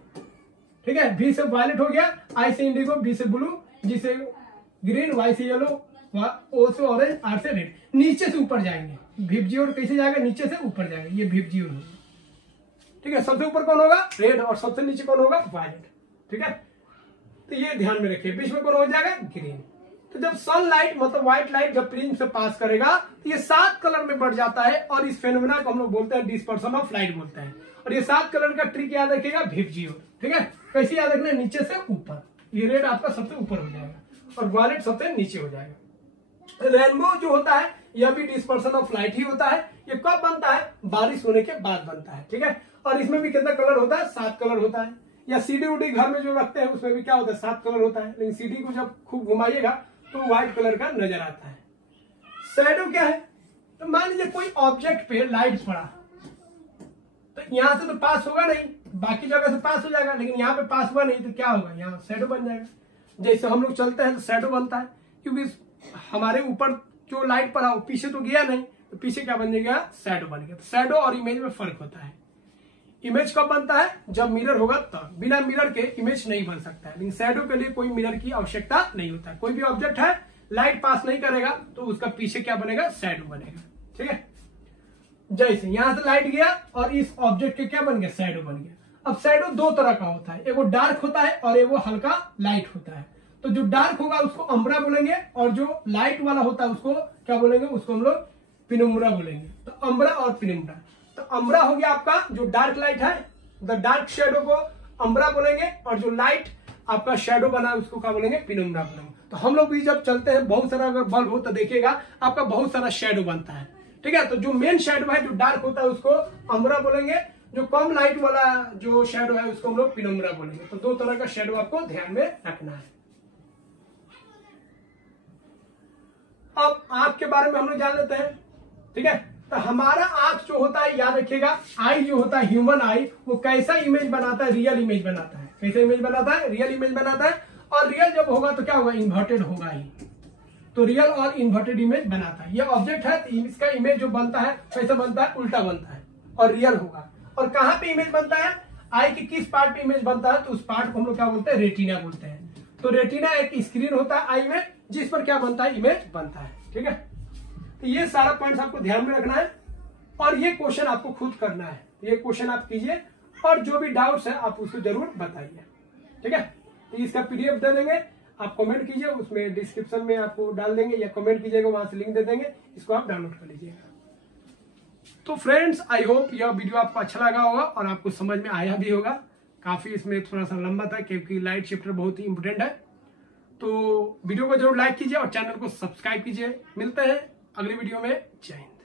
ठीक है। वी से वायलेट हो गया, आई से इंडिगो, बी से ब्लू, जी से ग्रीन, वाई से येलो, ओ से ऑरेंज, आर से रेड। नीचे से ऊपर जाएंगे, विबजियोर कैसे जाएगा, नीचे से ऊपर जाएगा, ये विबजियोर होगा, ठीक है। सबसे ऊपर कौन होगा, रेड, और सबसे नीचे कौन होगा, वायलेट, ठीक है। तो ये ध्यान में रखिए, बीच में कौन हो जाएगा, ग्रीन। तो जब सनलाइट मतलब व्हाइट लाइट जब प्रिज्म से पास करेगा तो ये 7 कलर में बढ़ जाता है, और इस फेनोमेना को हम लोग बोलते हैं डिस्पर्सन ऑफ लाइट बोलते हैं। और ये 7 कलर का ट्रिक याद रखिएगा, विबजियोर, ठीक है। कैसे याद रखना है, नीचे से ऊपर। ये रेड आपका सबसे ऊपर हो जाएगा और वायलेट सबसे नीचे हो जाएगा। रेनबो जो होता है यह भी डिस्पर्सन ऑफ लाइट ही होता है। ये कब बनता है, बारिश होने के बाद बनता है, ठीक है। और इसमें भी कितना कलर होता है, 7 कलर होता है। या सीडी उडी घर में जो रखते हैं उसमें भी क्या होता है, 7 कलर होता है। लेकिन सीडी को जब खूब घुमाइएगा तो व्हाइट कलर का नजर आता है। शैडो क्या है, तो मान लीजिए कोई ऑब्जेक्ट पे लाइट पड़ा, तो यहां से तो पास होगा नहीं, बाकी जगह से पास हो जाएगा, लेकिन यहाँ पे पास हुआ नहीं तो क्या होगा, यहाँ शैडो बन जाएगा। जैसे हम लोग चलते हैं तो शैडो बनता है, क्योंकि हमारे ऊपर जो लाइट पड़ा वो पीछे तो गया नहीं, तो पीछे क्या बन जाएगा, शैडो बन गया। तो शैडो और इमेज में फर्क होता है। इमेज कब बनता है, जब मिरर होगा तब। बिना मिरर के इमेज नहीं बन सकता है। लेकिन शैडो के लिए कोई मिरर की आवश्यकता नहीं होता है। कोई भी ऑब्जेक्ट है लाइट पास नहीं करेगा तो उसका पीछे क्या बनेगा, शैडो बनेगा, ठीक है। जैसे यहां से लाइट गया और इस ऑब्जेक्ट के क्या बन गया, शैडो बन गया। अब शैडो 2 तरह का होता है, एगो डार्क होता है और एगो हल्का लाइट होता है। तो जो डार्क होगा उसको अम्ब्रा बोलेंगे, और जो लाइट वाला होता है उसको क्या बोलेंगे, उसको हम लोग पेनुम्ब्रा बोलेंगे। तो अम्ब्रा और पेनुम्ब्रा। तो अम्ब्रा हो गया आपका जो डार्क लाइट है, द डार्क शेडो को अम्ब्रा बोलेंगे, और जो लाइट आपका शेडो बना उसको क्या बोलेंगे, पिनुम्ब्रा बोलेंगे। तो हम लोग भी जब चलते हैं बहुत सारा अगर बल्ब हो तो देखिएगा आपका बहुत सारा शेडो बनता है, ठीक है। तो जो मेन शेडो है जो डार्क होता है उसको अम्ब्रा बोलेंगे, जो कम लाइट वाला जो शेडो है उसको हम लोग पिनुम्ब्रा बोलेंगे। तो दो तरह का शेडो आपको ध्यान में रखना है। अब आंख के बारे में हम लोग जान लेते हैं, ठीक है। तो हमारा आंख जो होता है याद रखिएगा, आई जो होता है ह्यूमन आई, वो कैसा इमेज बनाता है, रियल इमेज बनाता है। कैसा इमेज बनाता है, रियल इमेज बनाता है। और रियल जब होगा तो क्या होगा, इन्वर्टेड होगा ही। तो रियल और इन्वर्टेड इमेज बनाता है। ये ऑब्जेक्ट है तो इसका इमेज जो बनता है कैसा बनता है, उल्टा बनता है और रियल होगा। और कहां पे इमेज बनता है, आई के किस पार्ट पे इमेज बनता है, तो उस पार्ट को हम लोग क्या बोलते हैं, रेटिना बोलते हैं। तो रेटिना एक स्क्रीन होता है आई में जिस पर क्या बनता है, इमेज बनता है, ठीक है। तो ये सारा पॉइंट्स आपको ध्यान में रखना है और ये क्वेश्चन आपको खुद करना है। ये क्वेश्चन आप कीजिए और जो भी डाउट्स है आप उसको जरूर बताइए, ठीक है। तो इसका पीडीएफ दे देंगे, आप कमेंट कीजिए, उसमें डिस्क्रिप्शन में आपको डाल देंगे या कमेंट कीजिएगा, वहां से लिंक दे देंगे, इसको आप डाउनलोड कर लीजिएगा। तो फ्रेंड्स आई होप यह वीडियो आपको अच्छा लगा होगा और आपको समझ में आया भी होगा। काफी इसमें थोड़ा सा लंबा था क्योंकि लाइट शिफ्टर बहुत ही इंपोर्टेंट है। तो वीडियो को जरूर लाइक कीजिए और चैनल को सब्सक्राइब कीजिए। मिलते हैं अगली वीडियो में। जय हिंद।